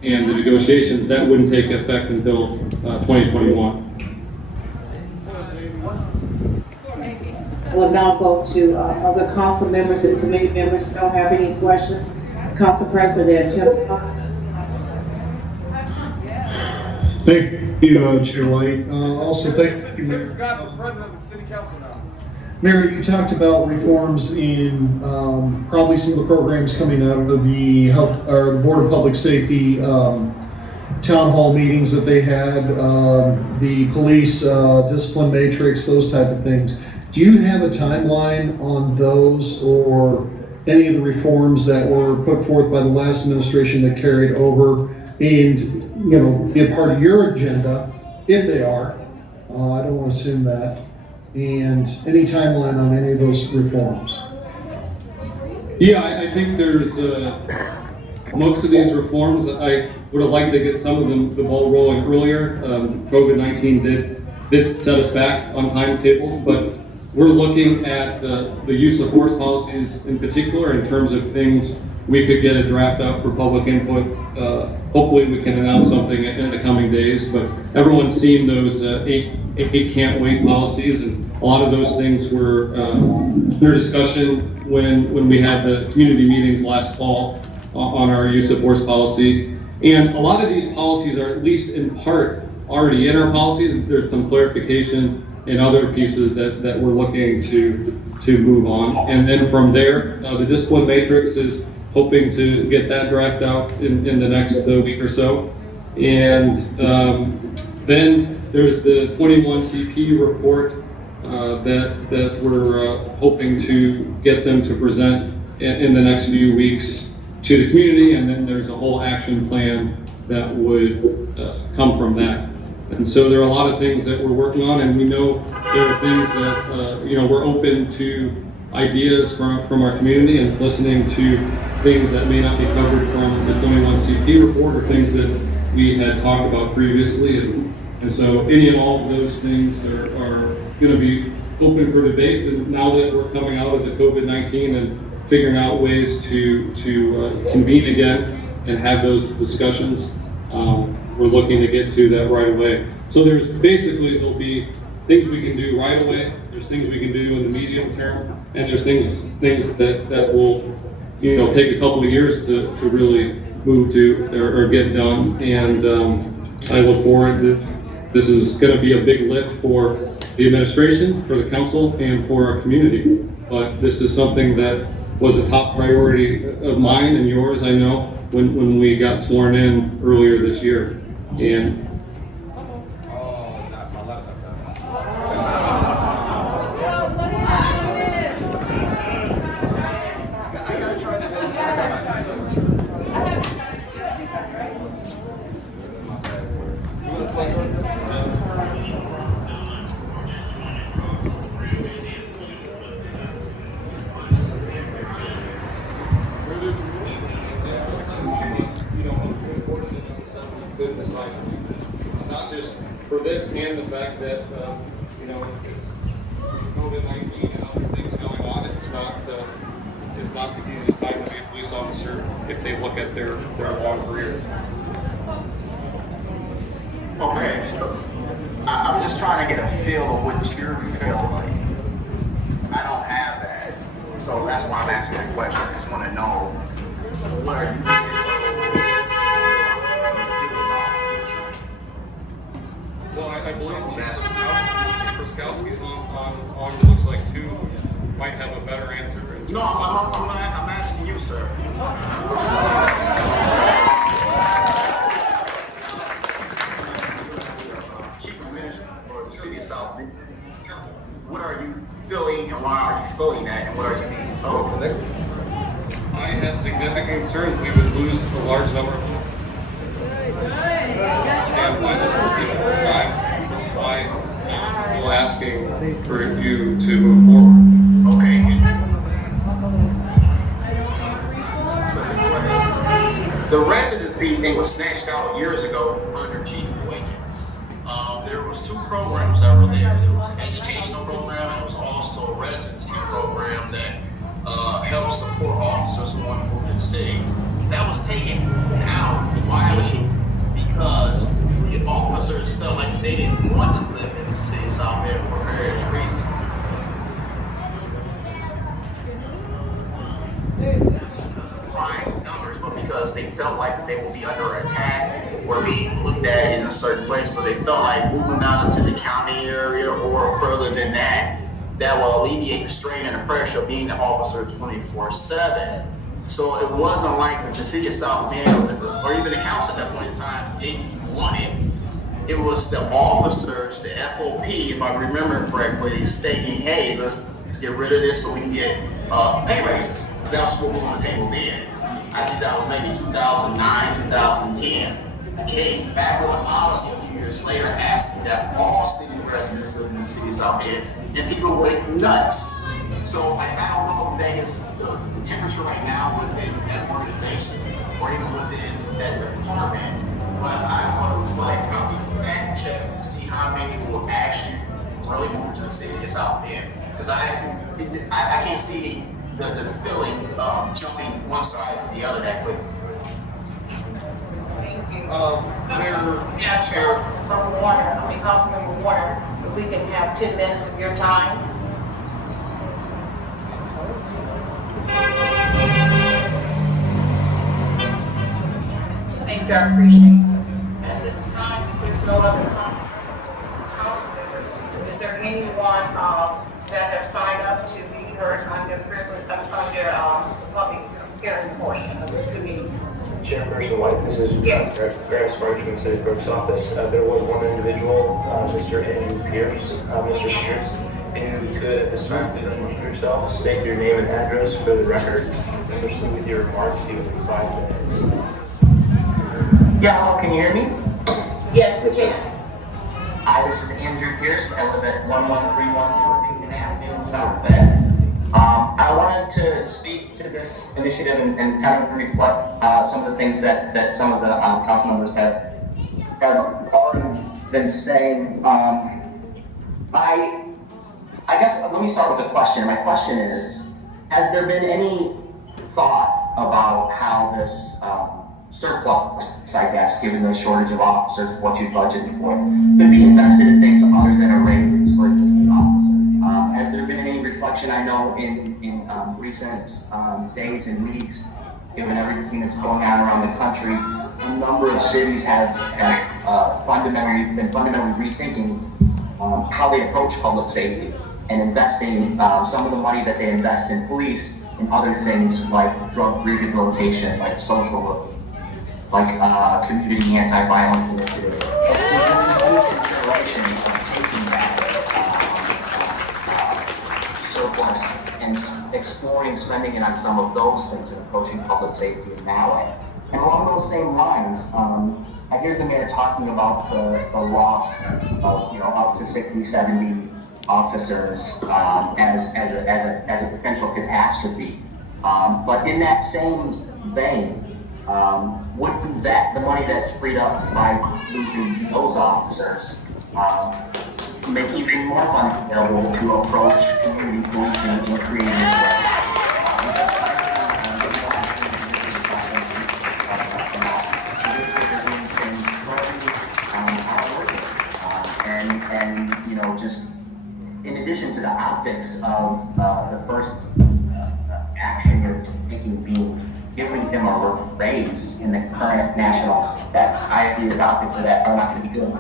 and the negotiations, that wouldn't take effect until 2021. We'll now go to other council members and committee members who don't have any questions. Council President Tim Scott. Thank you, Chair White. Also, thank you, Mayor. Scott, the president of the city council now. Mayor, you talked about reforms in probably some of the programs coming out of the health or the Board of Public Safety town hall meetings that they had, the police discipline matrix, those type of things. Do you have a timeline on those or any of the reforms that were put forth by the last administration that carried over and, be a part of your agenda, if they are? I don't want to assume that. And any timeline on any of those reforms? Yeah, I think there's most of these reforms. I would have liked to get some of them the ball rolling earlier. COVID-19 did did set us back on timetables, but we're looking at the use of force policies in particular in terms of things we could get a draft out for public input. Hopefully we can announce something in the coming days, but everyone's seen those eight can't wait policies, and a lot of those things were under discussion when we had the community meetings last fall on our use of force policy. And a lot of these policies are at least in part already in our policies. There's some clarification and other pieces that we're looking to move on. And then from there, the discipline matrix is hoping to get that draft out in the next week or so. And then there's the 21 CP report that we're hoping to get them to present in the next few weeks to the community. And then there's a whole action plan that would come from that. And so there are a lot of things that we're working on, and we know there are things that, we're open to ideas from our community and listening to things that may not be covered from the 21 CP report or things that we had talked about previously. And so any and all of those things are going to be open for debate. And now that we're coming out of the COVID-19 and figuring out ways to convene again and have those discussions, we're looking to get to that right away. So there'll be things we can do right away. There's things we can do in the medium term, and there's things that will, take a couple of years to really move to or get done. And I look forward to this is going to be a big lift for the administration, for the council, and for our community. But this is something that was a top priority of mine and yours, I know, when we got sworn in earlier this year. And not just for this and the fact that, it's COVID-19 and other things going on, it's not the easiest time to be a police officer if they look at their long careers. Okay, so I'm just trying to get a feel of what you feel like. I don't have that, so that's why I'm asking that question. I just want to know, what are you thinking? Well, I believe Chief Ruskowski's on looks like two might have a better answer. No, I'm asking you, sir. Chief Administrator for the City of South Bend. What are you feeling, and why are you feeling that, and what are you being told? I have significant concerns we would lose a large number of police. I understand why this is a difficult time, why I'm still asking for you to move forward. Okay. The residency thing was snatched out years ago under Chief Wiggins. There was two programs that were there. There was an educational program, and there was also a residency program that helped support officers who wanted to move to the city. That was taken out, violated, because the officers felt like they didn't want to live in the city of South Bend for various reasons. Because of crime numbers, but because they felt like that they would be under attack or being looked at in a certain way, so they felt like moving out into the county area or further than that, that will alleviate the strain and the pressure of being an officer 24/7. So it wasn't like the city of South Bend or even the council at that point in time didn't want it. It was the officers, the FOP, if I remember correctly, stating, hey, let's get rid of this so we can get pay raises. Because that's what was on the table then. I think that was maybe 2009, 2010. I came back with a policy a few years later asking that all city residents live in the city of South Bend, and people went nuts. So I don't know if that is the temperature right now within that organization or even within that department, but I would like probably fact check to see how many will actually see the feeling jumping one side to the other that quick. Thank you. Mayor, Yes, Chair, from Warner, Councilmember Warner, if we can have 10 minutes of your time. Thank you, I appreciate it. At this time, if there's no other council members, is there anyone that have signed up to be heard under privilege, under the public hearing portion of this meeting? Chairperson White, this is Yeah. Graham Sparks from the City Clerk's office. There was one individual, Mr. Andrew Pierce, Mr. Pierce, who could at this time please unmute yourself, state your name and address for the record, and proceed with your remarks. You have 5 minutes. Yeah, hello, can you hear me? Yes, we can. Hi, this is Andrew Pierce. I live at 1131 Worthington Avenue in South Bend. I wanted to speak to this initiative and kind of reflect some of the things that some of the council members have already been saying. I guess let me start with a question. My question is, has there been any thought about how this surplus, I guess, given the shortage of officers, what you budgeted for, could be invested in things other than a raise for existing officers? Has there been any reflection? I know in recent days and weeks, given everything that's going on around the country, a number of cities have been fundamentally rethinking how they approach public safety and investing some of the money that they invest in police in other things like drug rehabilitation, like social work, like community anti-violence initiatives. Any consideration of taking that surplus and exploring spending it on some of those things and approaching public safety in that way. And along those same lines, I hear the mayor talking about the loss of up to 60, 70 officers as a potential catastrophe. But in that same vein, wouldn't the money that's freed up by losing those officers make even more funds available to approach community policing in creative ways? And just in addition to the optics of the first action you're taking being giving them a raise in the current national debts, I agree the optics of that are not going to be good.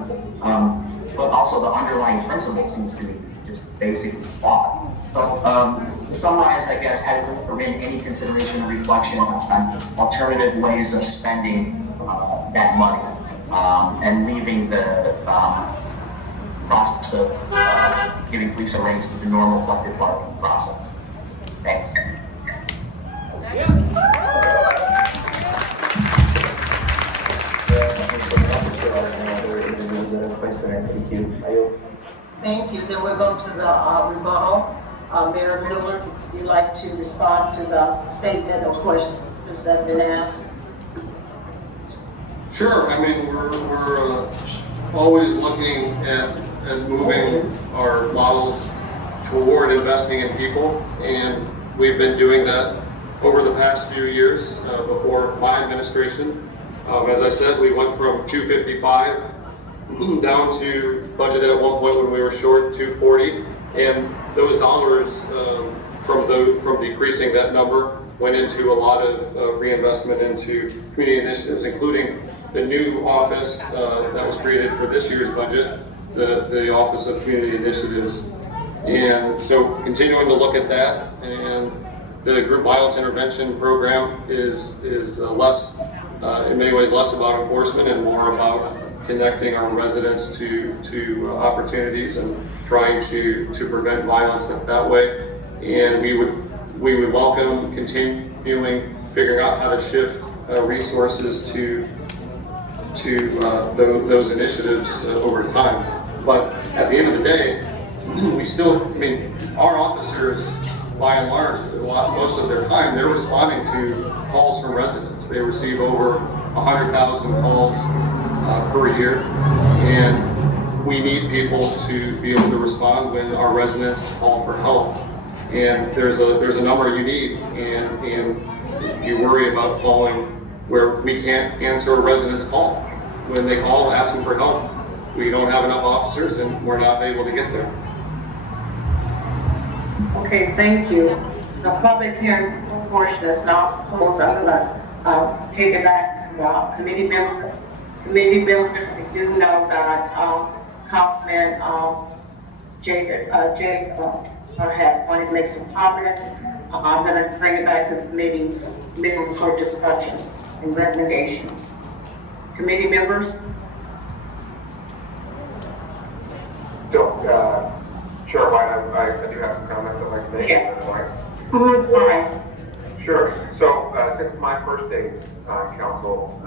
But also the underlying principle seems to be just basically flawed. So to summarize, I guess, has there been any consideration or reflection on alternative ways of spending that money and leaving the process of giving police a raise to the normal collective bargaining process? Thanks. Thank you. Then we'll go to the rebuttal. Mayor Miller, would you like to respond to the statement or questions that have been asked? Sure. I mean, we're always looking at moving our models toward investing in people, and we've been doing that over the past few years before my administration. As I said, we went from 255 down to budget at one point when we were short 240, and those dollars from decreasing that number went into a lot of reinvestment into community initiatives, including the new office that was created for this year's budget, the Office of Community Initiatives. And so continuing to look at that, and the group violence intervention program is less, in many ways, less about enforcement and more about connecting our residents to opportunities and trying to prevent violence that way. And we would welcome continuing figuring out how to shift resources to those initiatives over time. But at the end of the day, we still, our officers, by and large, most of their time, they're responding to calls from residents. They receive over 100,000 calls per year, and we need people to be able to respond when our residents call for help. And there's a number you need, and you worry about falling where we can't answer a resident's call. When they call asking for help, we don't have enough officers and we're not able to get there. Okay, thank you. The public hearing portion is now closed. I'm gonna take it back to committee members. Committee members, I do know that Councilman Jake had wanted to make some comments. I'm gonna bring it back to the committee members for discussion and recommendation. Committee members? So, Chair White, I do have some comments I'd like to make. Yes. Fine. Sure. So, since my first days on council,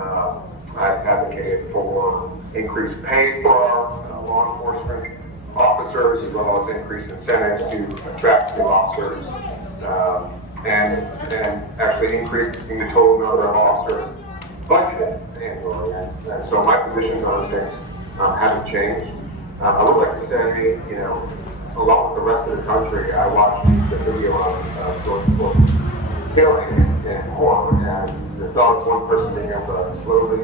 I've advocated for increased pay for our law enforcement officers, as well as increased incentives to attract new officers, and actually increasing the total number of officers budgeted annually. And so my positions on those things haven't changed. I would like to say, along with the rest of the country, I watched the video of George Floyd's killing in court, and the thought of one person being able to slowly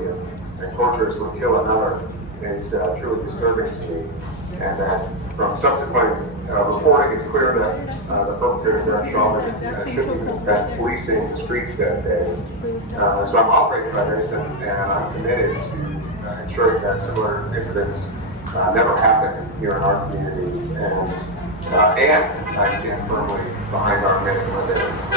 and torturously kill another is truly disturbing to me. And that from subsequent reporting, it's clear that the perpetrator, Derek Chauvin, shouldn't have been policing the streets that day. So I'm outraged by this, and I'm committed to ensuring that similar incidents never happen here in our community. And I stand firmly behind our men and women. I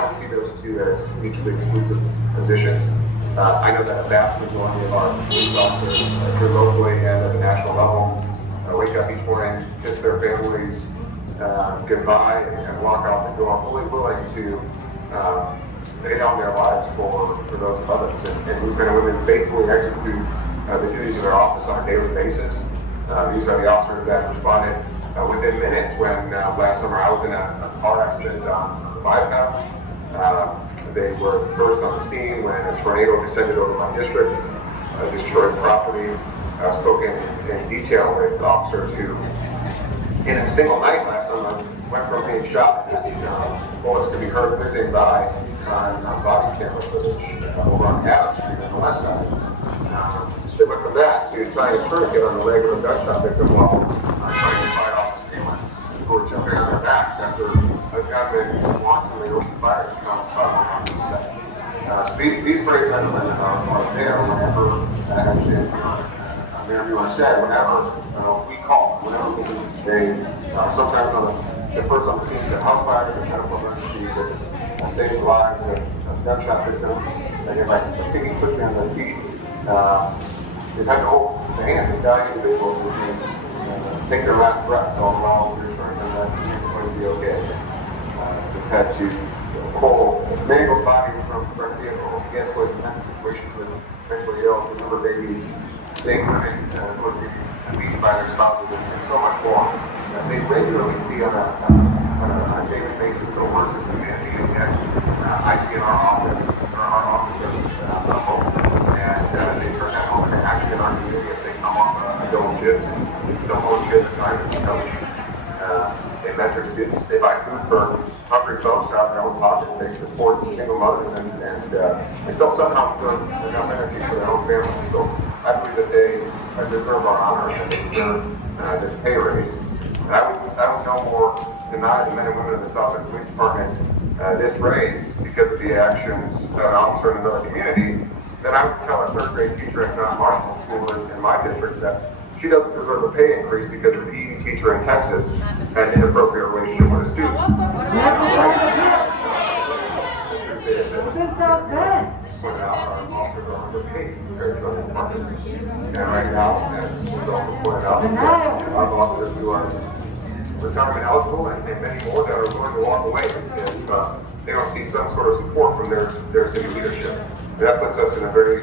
don't see those two as mutually exclusive positions. I know that a vast majority of our police officers, here locally and at the national level, wake up each morning, kiss their families goodbye, and walk out the door fully willing to lay down their lives for those of others. And these men and women faithfully execute the duties of their office on a daily basis. These are the officers that responded within minutes when last summer I was in a car accident on the bypass. They were first on the scene when a tornado descended over my district, destroyed property. Spoke in detail with officers who, in a single night last summer, went from being shot at bullets could be heard whizzing by on body camera footage over on Adams Street on the west side. They went from that to tying a tourniquet on the leg of a gunshot victim while trying to fight off assailants who were jumping on their backs after a gunman wantonly opened fire at on the set. So these brave men and women are there whenever, everyone said, whenever we call, whenever they sometimes the first on the scene to house fires and medical emergencies that save the lives of gunshot victims, and they're like picking quickly on their feet. They've had to hold the hands of dying individuals as they take their last breaths, all while reassuring them that it's going to be okay. They've had to pull mangled bodies from vehicles, de-escalate men's situations with mentally ill, remember babies, save women who are beaten by their spouses, and so much more. They regularly see on a daily basis the worst of humanity, and yet I see in our office, our officers home, and they turn that home into action in our community as they come off a dome shift, assignment coach. They mentor students, they buy food for hungry folks out in their own pockets, they support single mothers, and they still somehow serve enough energy for their own families. So I believe that they deserve our honor and they deserve this pay raise. And I would no more deny the men and women of the Southern Police Department this raise because of the actions of an officer in another community than I would tell a third grade teacher at John Marshall School in my district that she doesn't deserve a pay increase because an ED teacher in Texas had an inappropriate relationship with a student. Pointed out our officers are underpaid compared to other departments. And right now, as was also pointed out, our officers who are retirement eligible and many more that are going to walk away if they don't see some sort of support from their city leadership. And that puts us in a very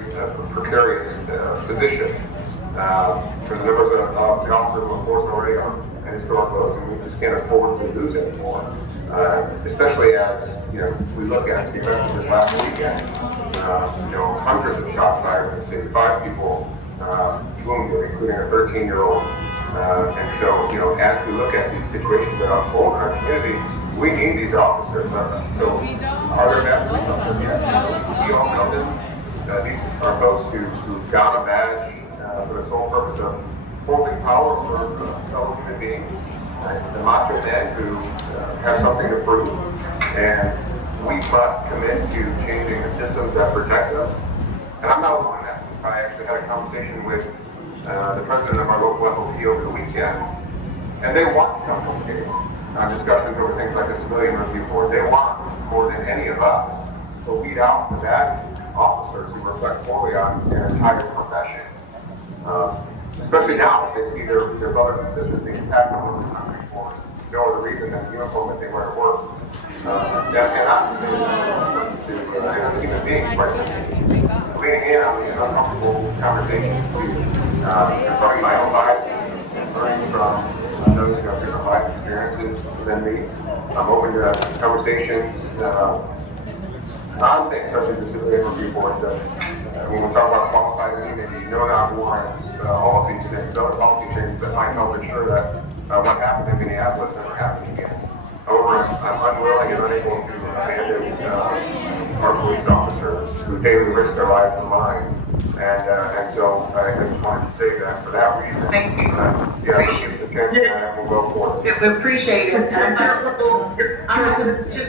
precarious position. For the numbers of the officers of the force already are at historic lows, and we just can't afford to lose anymore. Especially as we look at the events of this last weekend. Hundreds of shots fired in the city, 5 people wounded, including a 13-year-old And so, you know, as we look at these situations that unfold in our community, we need these officers. So are there bad police officers? Yes. We all know them. These are folks who've got a badge for the sole purpose of holding power for fellow human beings. The macho men who have something to prove. And we must commit to changing the systems that protect them. And I'm not alone in that. I actually had a conversation with the president of our local FOP over the weekend, and they want to come to the table on discussions over things like the civilian review board. They want, more than any of us, to lead out the bad officers who reflect poorly on their entire profession. Especially now, as they see their brothers and sisters being attacked all over the country for no other reason than the uniform that they wear at work. And not to human beings, but leaning in on these uncomfortable conversations to confronting my own biases and learning from those who have different life experiences than me. I'm open to conversations on things such as the civilian review board. When we talk about qualified immunity, no-knock warrants, all of these things, other policy changes that might help ensure that what happened in Minneapolis never happens again. However, I'm unwilling and unable to abandon our police officers who daily risk their lives on the line. And so I just wanted to say that for that reason. Thank you. Appreciate the chance and we'll go forward. We appreciate it. And to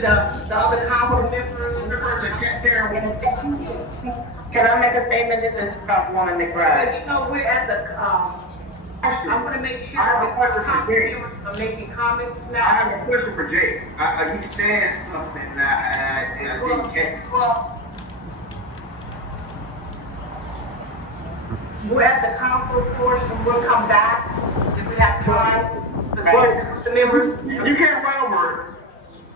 the other council members, Can I make a statement? This is Councilwoman McBride. you know, we're at the, I'm gonna make sure that the council members are making comments now. I have a question for Jay. You said something that I didn't catch. Well, we're at the council portion, we'll come back if we have time. Because what the members. You can't run over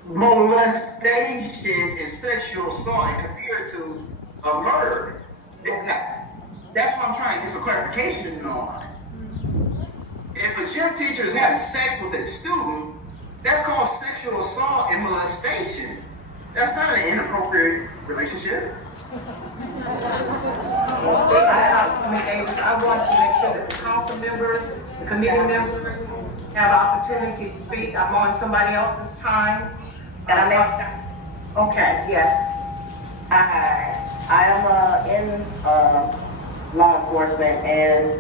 molestation and sexual assault and compare it to a murder. That's what I'm trying to get some clarification on. If a gym teacher is having sex with a student, that's called sexual assault and molestation. That's not an inappropriate relationship. I want to make sure that the council members, the committee members have an opportunity to speak. I'm on somebody else's time. And I'm okay, yes. I am in law enforcement and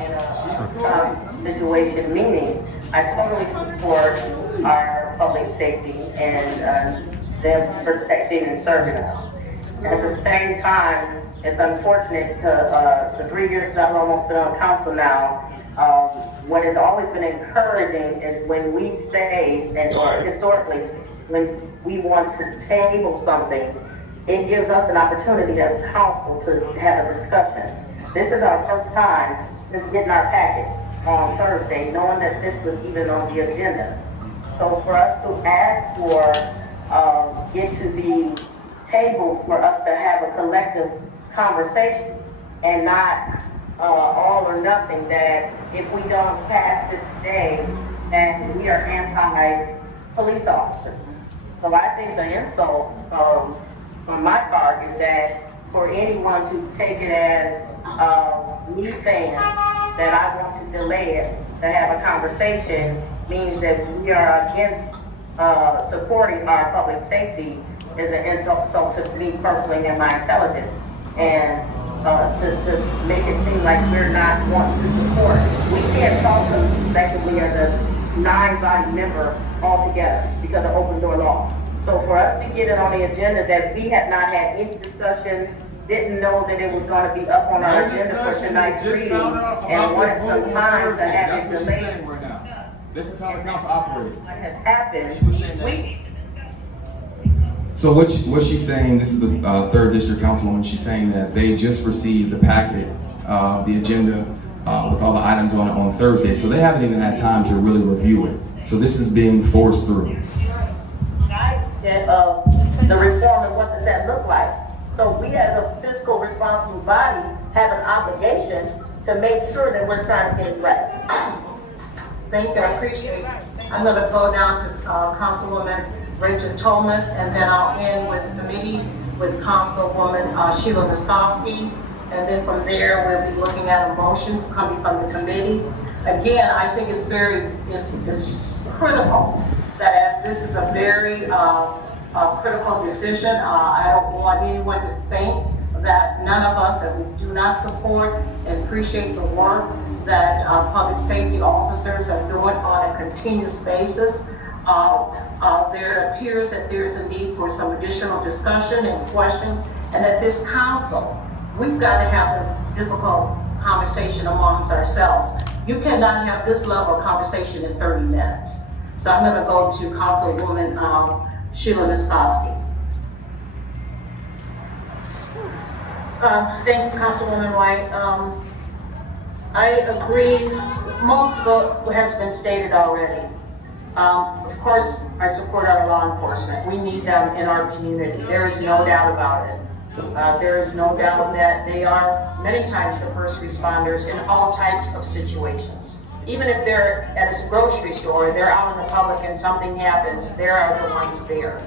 in a tough situation, meaning I totally support our public safety and them protecting and serving us. And at the same time, it's unfortunate the 3 years that I've almost been on council now, what has always been encouraging is when we say, and historically, when we want to table something, it gives us an opportunity as council to have a discussion. This is our first time getting our packet on Thursday, knowing that this was even on the agenda. So for us to ask for it to be tabled for us to have a collective conversation and not all or nothing, that if we don't pass this today, that we are anti-police officers. So I think the insult on my part is that for anyone to take it as me saying that I want to delay it, to have a conversation, means that we are against supporting our public safety is an insult to me personally and my intelligence. And to make it seem like we're not wanting to support. We can't talk collectively as a 9-body member altogether because of open door law. So for us to get it on the agenda that we have not had any discussion, didn't know that it was going to be up on our agenda for tonight's reading, and wanted some time to have it delayed. This is how the council operates. Has happened. So what she's saying, this is the 3rd District Councilwoman, she's saying that they just received the packet of the agenda with all the items on it on Thursday, so they haven't even had time to really review it. So this is being forced through. The reform and what does that look like? So we as a fiscal responsible body have an obligation to make sure that we're trying to get it right. Thank you, I appreciate it. I'm gonna go down to Councilwoman Rachel Thomas, and then I'll end with the committee with Councilwoman Sheila Muskowski. And then from there, we'll be looking at a motion coming from the committee. Again, I think it's critical that as this is a very critical decision, I don't want anyone to think that none of us that we do not support and appreciate the work that public safety officers are doing on a continuous basis. There appears that there's a need for some additional discussion and questions, and that this council, we've got to have a difficult conversation amongst ourselves. You cannot have this level of conversation in 30 minutes. So I'm going to go to Councilwoman Sheila Niskoski. Thank you, Councilwoman White. I agree, most of what has been stated already. Of course, I support our law enforcement. We need them in our community. There is no doubt about it. There is no doubt that they are many times the first responders in all types of situations. Even if they're at a grocery store, they're out in the public and something happens, they are the ones there.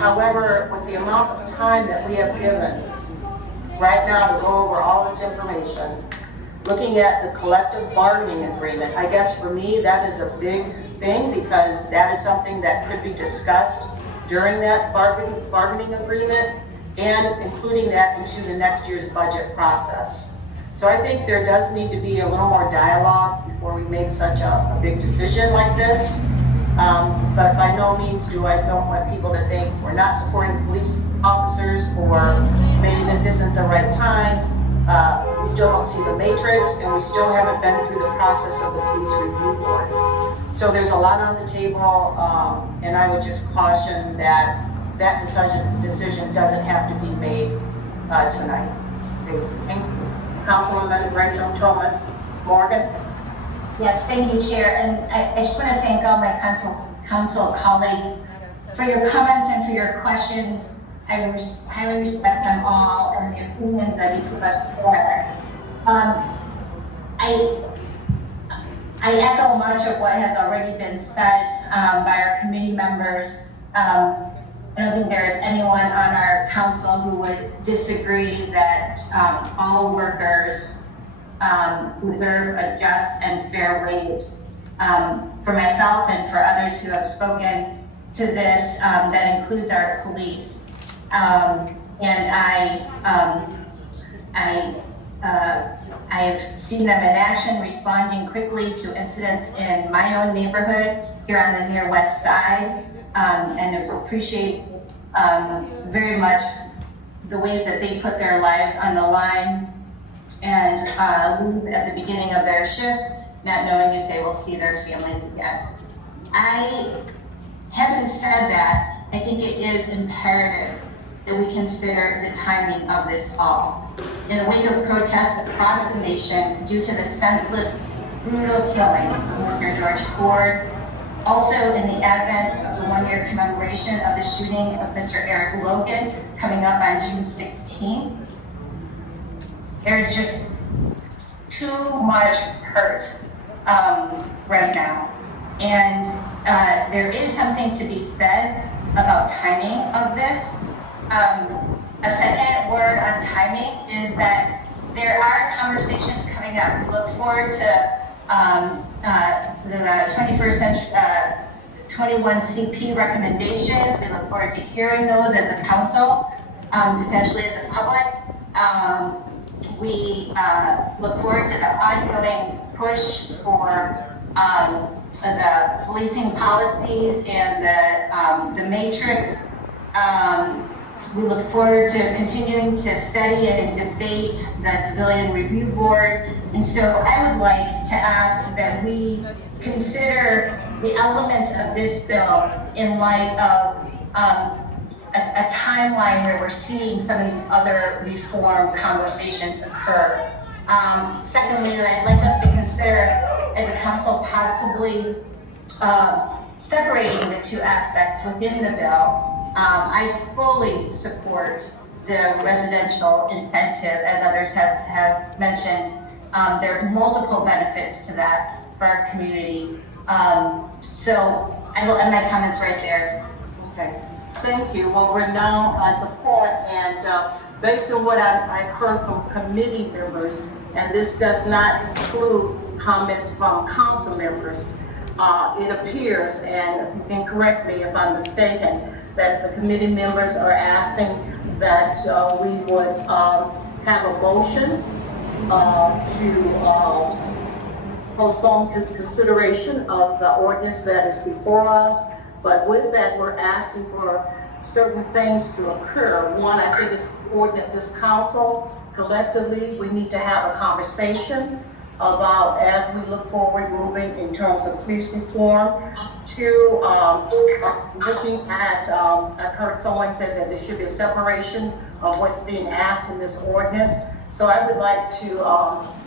However, with the amount of time that we have given right now to go over all this information, looking at the collective bargaining agreement, I guess for me that is a big thing, because that is something that could be discussed during that bargaining agreement and including that into the next year's budget process. So I think there does need to be a little more dialogue before we make such a big decision like this. But by no means do I don't want people to think we're not supporting police officers, or maybe this isn't the right time. We still don't see the matrix, and we still haven't been through the process of the police review board. So there's a lot on the table, and I would just caution that that decision doesn't have to be made tonight. Thank you. Councilwoman Rachel Thomas Morgan. Yes, thank you, Chair. And I just want to thank all my council colleagues for your comments and for your questions. I highly respect them all and the opinions that you put us together. I echo much of what has already been said by our committee members. I don't think there is anyone on our council who would disagree that all workers deserve a just and fair wage. For myself and for others who have spoken to this, that includes our police. And I've seen them in action, responding quickly to incidents in my own neighborhood here on the near west side, and appreciate very much the ways that they put their lives on the line and leave at the beginning of their shifts, not knowing if they will see their families again. Having said that, I think it is imperative that we consider the timing of this all. In the wake of protests across the nation due to the senseless, brutal killing of Mr. George Ford, also in the advent of the one-year commemoration of the shooting of Mr. Eric Logan coming up on June 16th, there's just too much hurt right now. And there is something to be said about timing of this. A second word on timing is that there are conversations coming up. We look forward to the 21st century 21 CP recommendations. We look forward to hearing those as a council, potentially as a public. We look forward to the ongoing push for the policing policies and the matrix. We look forward to continuing to study and debate the Civilian Review Board. And so I would like to ask that we consider the elements of this bill in light of a timeline where we're seeing some of these other reform conversations occur. Secondly, I'd like us to consider as a council possibly separating the two aspects within the bill. I fully support the residential incentive, as others have mentioned. There are multiple benefits to that for our community. So I will end my comments right there. Okay, thank you. Well, we're now at the point, and based on what I've heard from committee members, and this does not exclude comments from council members. It appears, and you can correct me if I'm mistaken, that the committee members are asking that we would have a motion to postpone consideration of the ordinance that is before us. But with that, we're asking for certain things to occur. One, I think it's important that this council collectively, we need to have a conversation about, as we look forward moving in terms of police reform. Two, looking at, I've heard someone say that there should be a separation of what's being asked in this ordinance. So I would like to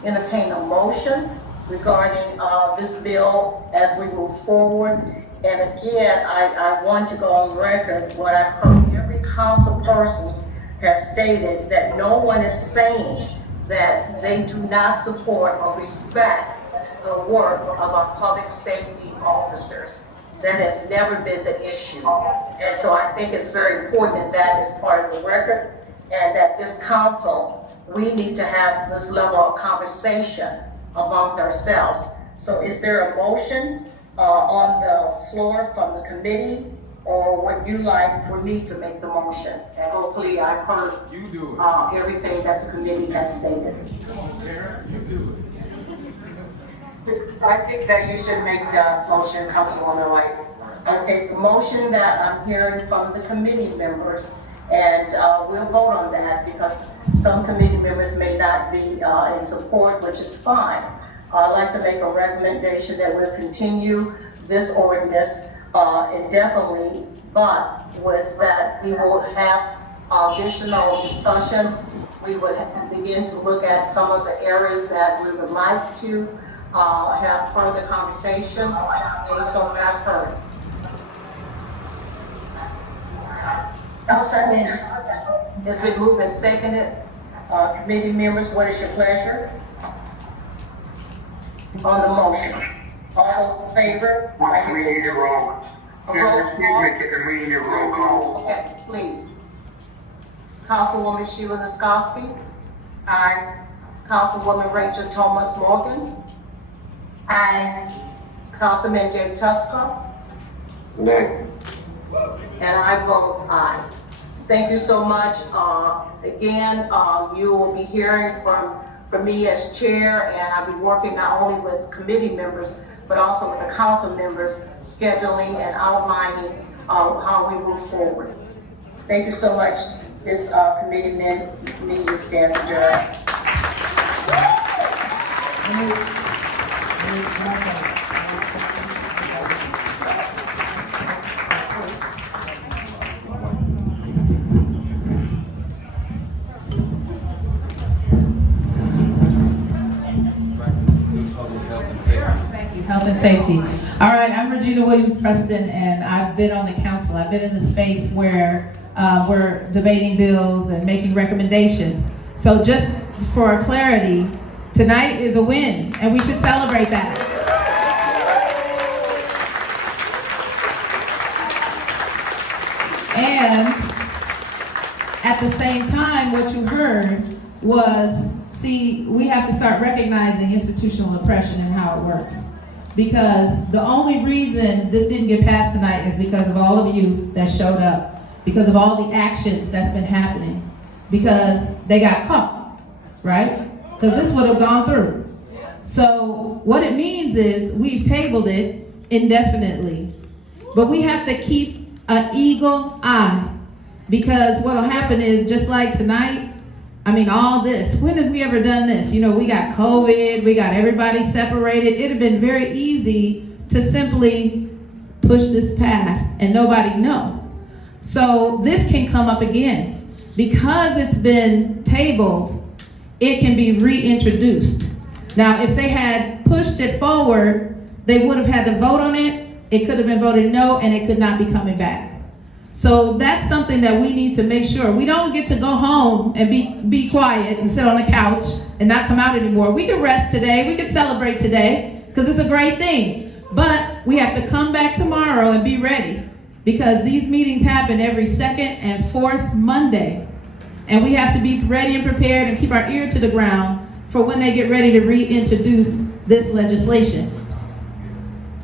entertain a motion regarding this bill as we move forward. And again, I want to go on record what I've heard. Every council person has stated that no one is saying that they do not support or respect the work of our public safety officers. That has never been the issue. And so I think it's very important that that is part of the record, and that this council, we need to have this level of conversation amongst ourselves. So is there a motion on the floor from the committee, or would you like for me to make the motion? And hopefully I've heard everything that the committee has stated. Come on, Karen, you do it. I think that you should make the motion, Councilwoman White. Okay, the motion that I'm hearing from the committee members, and we'll vote on that because some committee members may not be in support, which is fine. I'd like to make a recommendation that we'll continue this ordinance indefinitely, but with that we will have additional discussions. We would begin to look at some of the areas that we would like to have further conversation based on what I've heard. I'll second. It's been moved and seconded. Committee members, what is your pleasure on the motion? All those in favor? We need a roll. Excuse me, we need a roll call. Okay, please. Councilwoman Sheila Niskoski. Aye. Councilwoman Rachel Thomas Morgan. Aye. Councilman Jay Tusker. Nay. And I vote aye. Thank you so much. Again, you will be hearing from me as chair, and I'll be working not only with committee members, but also with the council members, scheduling and outlining how we move forward. Thank you so much. This committee meeting stands adjourned. Health and safety. All right, I'm Regina Williams-Preston, and I've been on the council. I've been in the space where we're debating bills and making recommendations. So just for clarity, tonight is a win, and we should celebrate that. And at the same time, what you heard was, see, we have to start recognizing institutional oppression and how it works. Because the only reason this didn't get passed tonight is because of all of you that showed up, because of all the actions that's been happening, because they got caught, right? Because this would have gone through. So what it means is we've tabled it indefinitely, but we have to keep an eagle eye, because what will happen is, just like tonight, I mean, all this, when have we ever done this? You know, we got COVID, we got everybody separated. It'd have been very easy to simply push this past and nobody know. So this can come up again. Because it's been tabled, it can be reintroduced. Now, if they had pushed it forward, they would have had to vote on it. It could have been voted no, and it could not be coming back. So that's something that we need to make sure. We don't get to go home and be quiet and sit on the couch and not come out anymore. We can rest today. We can celebrate today because it's a great thing. But we have to come back tomorrow and be ready, because these meetings happen every second and fourth Monday. And we have to be ready and prepared and keep our ear to the ground for when they get ready to reintroduce this legislation.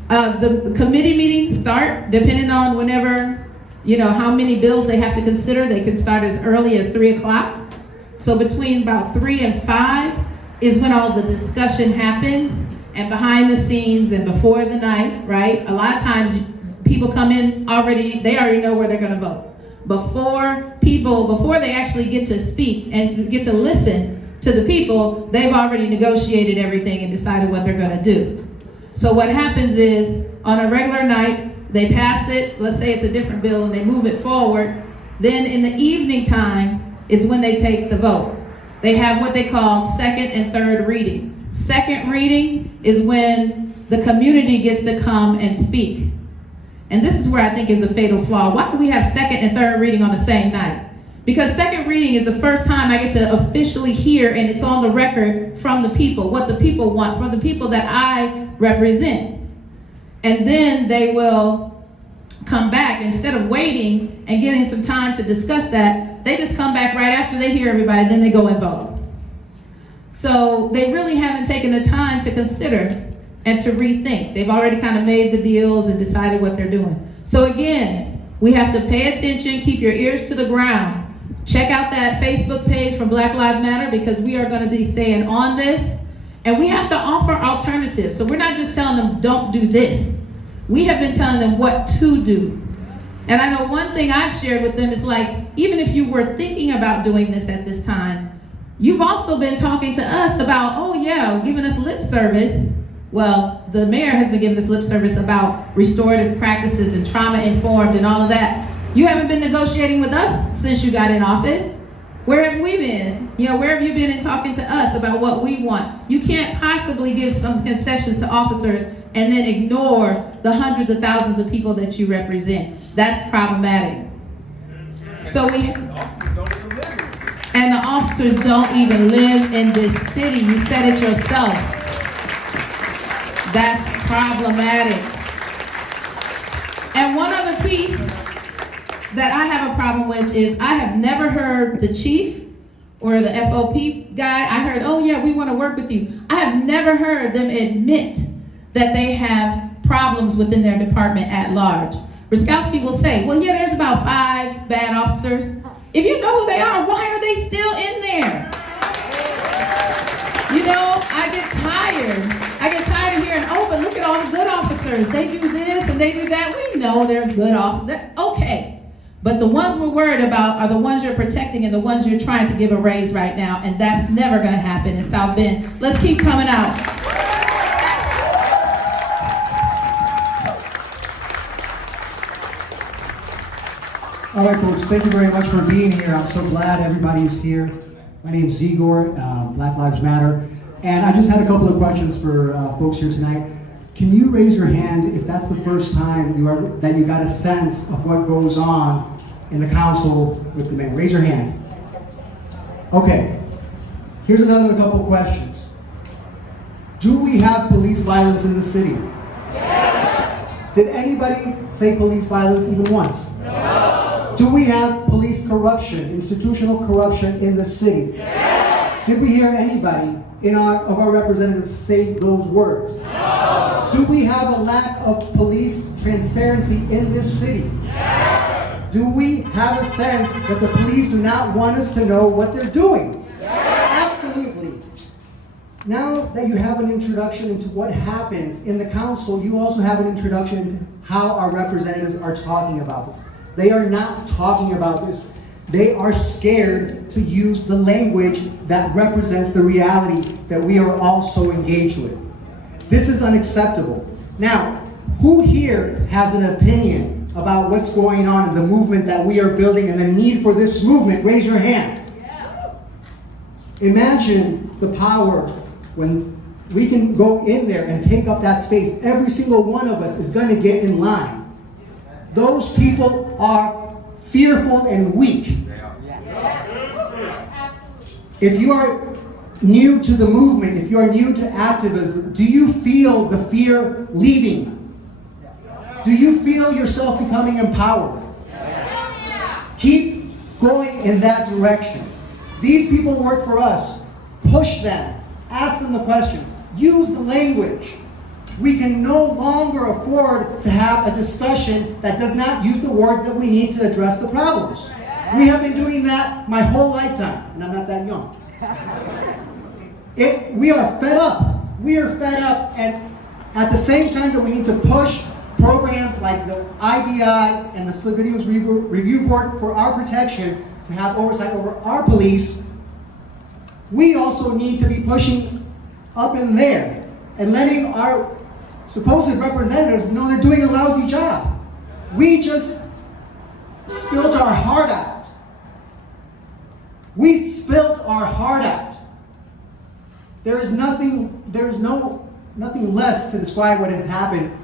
The committee meetings start depending on whenever, how many bills they have to consider. They can start as early as 3 o'clock. So between about 3 and 5 is when all the discussion happens, and behind the scenes and before the night, right? A lot of times people come in they already know where they're gonna vote. Before they actually get to speak and get to listen to the people, they've already negotiated everything and decided what they're gonna do. So what happens is, on a regular night, they pass it, let's say it's a different bill, and they move it forward. Then in the evening time is when they take the vote. They have what they call second and third reading. Second reading is when the community gets to come and speak. And this is where I think is the fatal flaw. Why do we have second and third reading on the same night? Because second reading is the first time I get to officially hear, and it's on the record from the people, what the people want, from the people that I represent. And then they will come back, instead of waiting and getting some time to discuss that, they just come back right after they hear everybody, then they go and vote. So they really haven't taken the time to consider and to rethink. They've already kind of made the deals and decided what they're doing. So again, we have to pay attention, keep your ears to the ground. Check out that Facebook page from Black Lives Matter, because we are going to be staying on this. And we have to offer alternatives. So we're not just telling them, don't do this. We have been telling them what to do. And I know one thing I've shared with them is even if you were thinking about doing this at this time, you've also been talking to us about, giving us lip service. Well, the mayor has been giving us lip service about restorative practices and trauma-informed and all of that. You haven't been negotiating with us since you got in office. Where have we been? Where have you been in talking to us about what we want? You can't possibly give some concessions to officers and then ignore the hundreds of thousands of people that you represent. That's problematic. And the officers don't even live in this city. You said it yourself. That's problematic. And one other piece that I have a problem with is I have never heard the chief or the FOP guy, I heard, we want to work with you. I have never heard them admit that they have problems within their department at large. Ruskowski will say, there's about 5 bad officers. If you know who they are, why are they still in there? I get tired of hearing, but look at all the good officers. They do this and they do that. We know there's good officers. Okay. But the ones we're worried about are the ones you're protecting and the ones you're trying to give a raise right now, and that's never going to happen in South Bend. Let's keep coming out. All right, folks, thank you very much for being here. I'm so glad everybody is here. My name is Igor, Black Lives Matter. And I just had a couple of questions for folks here tonight. Can you raise your hand if that's the first time that you got a sense of what goes on in the council with the mayor? Raise your hand. Okay. Here's another couple questions. Do we have police violence in the city? Yes. Did anybody say police violence even once? No. Do we have police corruption, institutional corruption in the city? Yes. Did we hear anybody of our representatives say those words? No. Do we have a lack of police transparency in this city? Yes. Do we have a sense that the police do not want us to know what they're doing? Yes. Absolutely. Now that you have an introduction into what happens in the council, you also have an introduction into how our representatives are talking about this. They are not talking about this. They are scared to use the language that represents the reality that we are all so engaged with. This is unacceptable. Now, who here has an opinion about what's going on in the movement that we are building and the need for this movement? Raise your hand. Yeah. Imagine the power when we can go in there and take up that space. Every single one of us is going to get in line. Those people are fearful and weak. If you are new to the movement, if you are new to activism, do you feel the fear leaving? Do you feel yourself becoming empowered? Keep going in that direction. These people work for us. Push them. Ask them the questions. Use the language. We can no longer afford to have a discussion that does not use the words that we need to address the problems. We have been doing that my whole lifetime, and I'm not that young. We are fed up. We are fed up, and at the same time that we need to push programs like the IDI and the Slip Videos Review Board for our protection to have oversight over our police, we also need to be pushing up in there and letting our supposed representatives know they're doing a lousy job. We just spilled our heart out. We spilled our heart out. There is nothing less to describe what has happened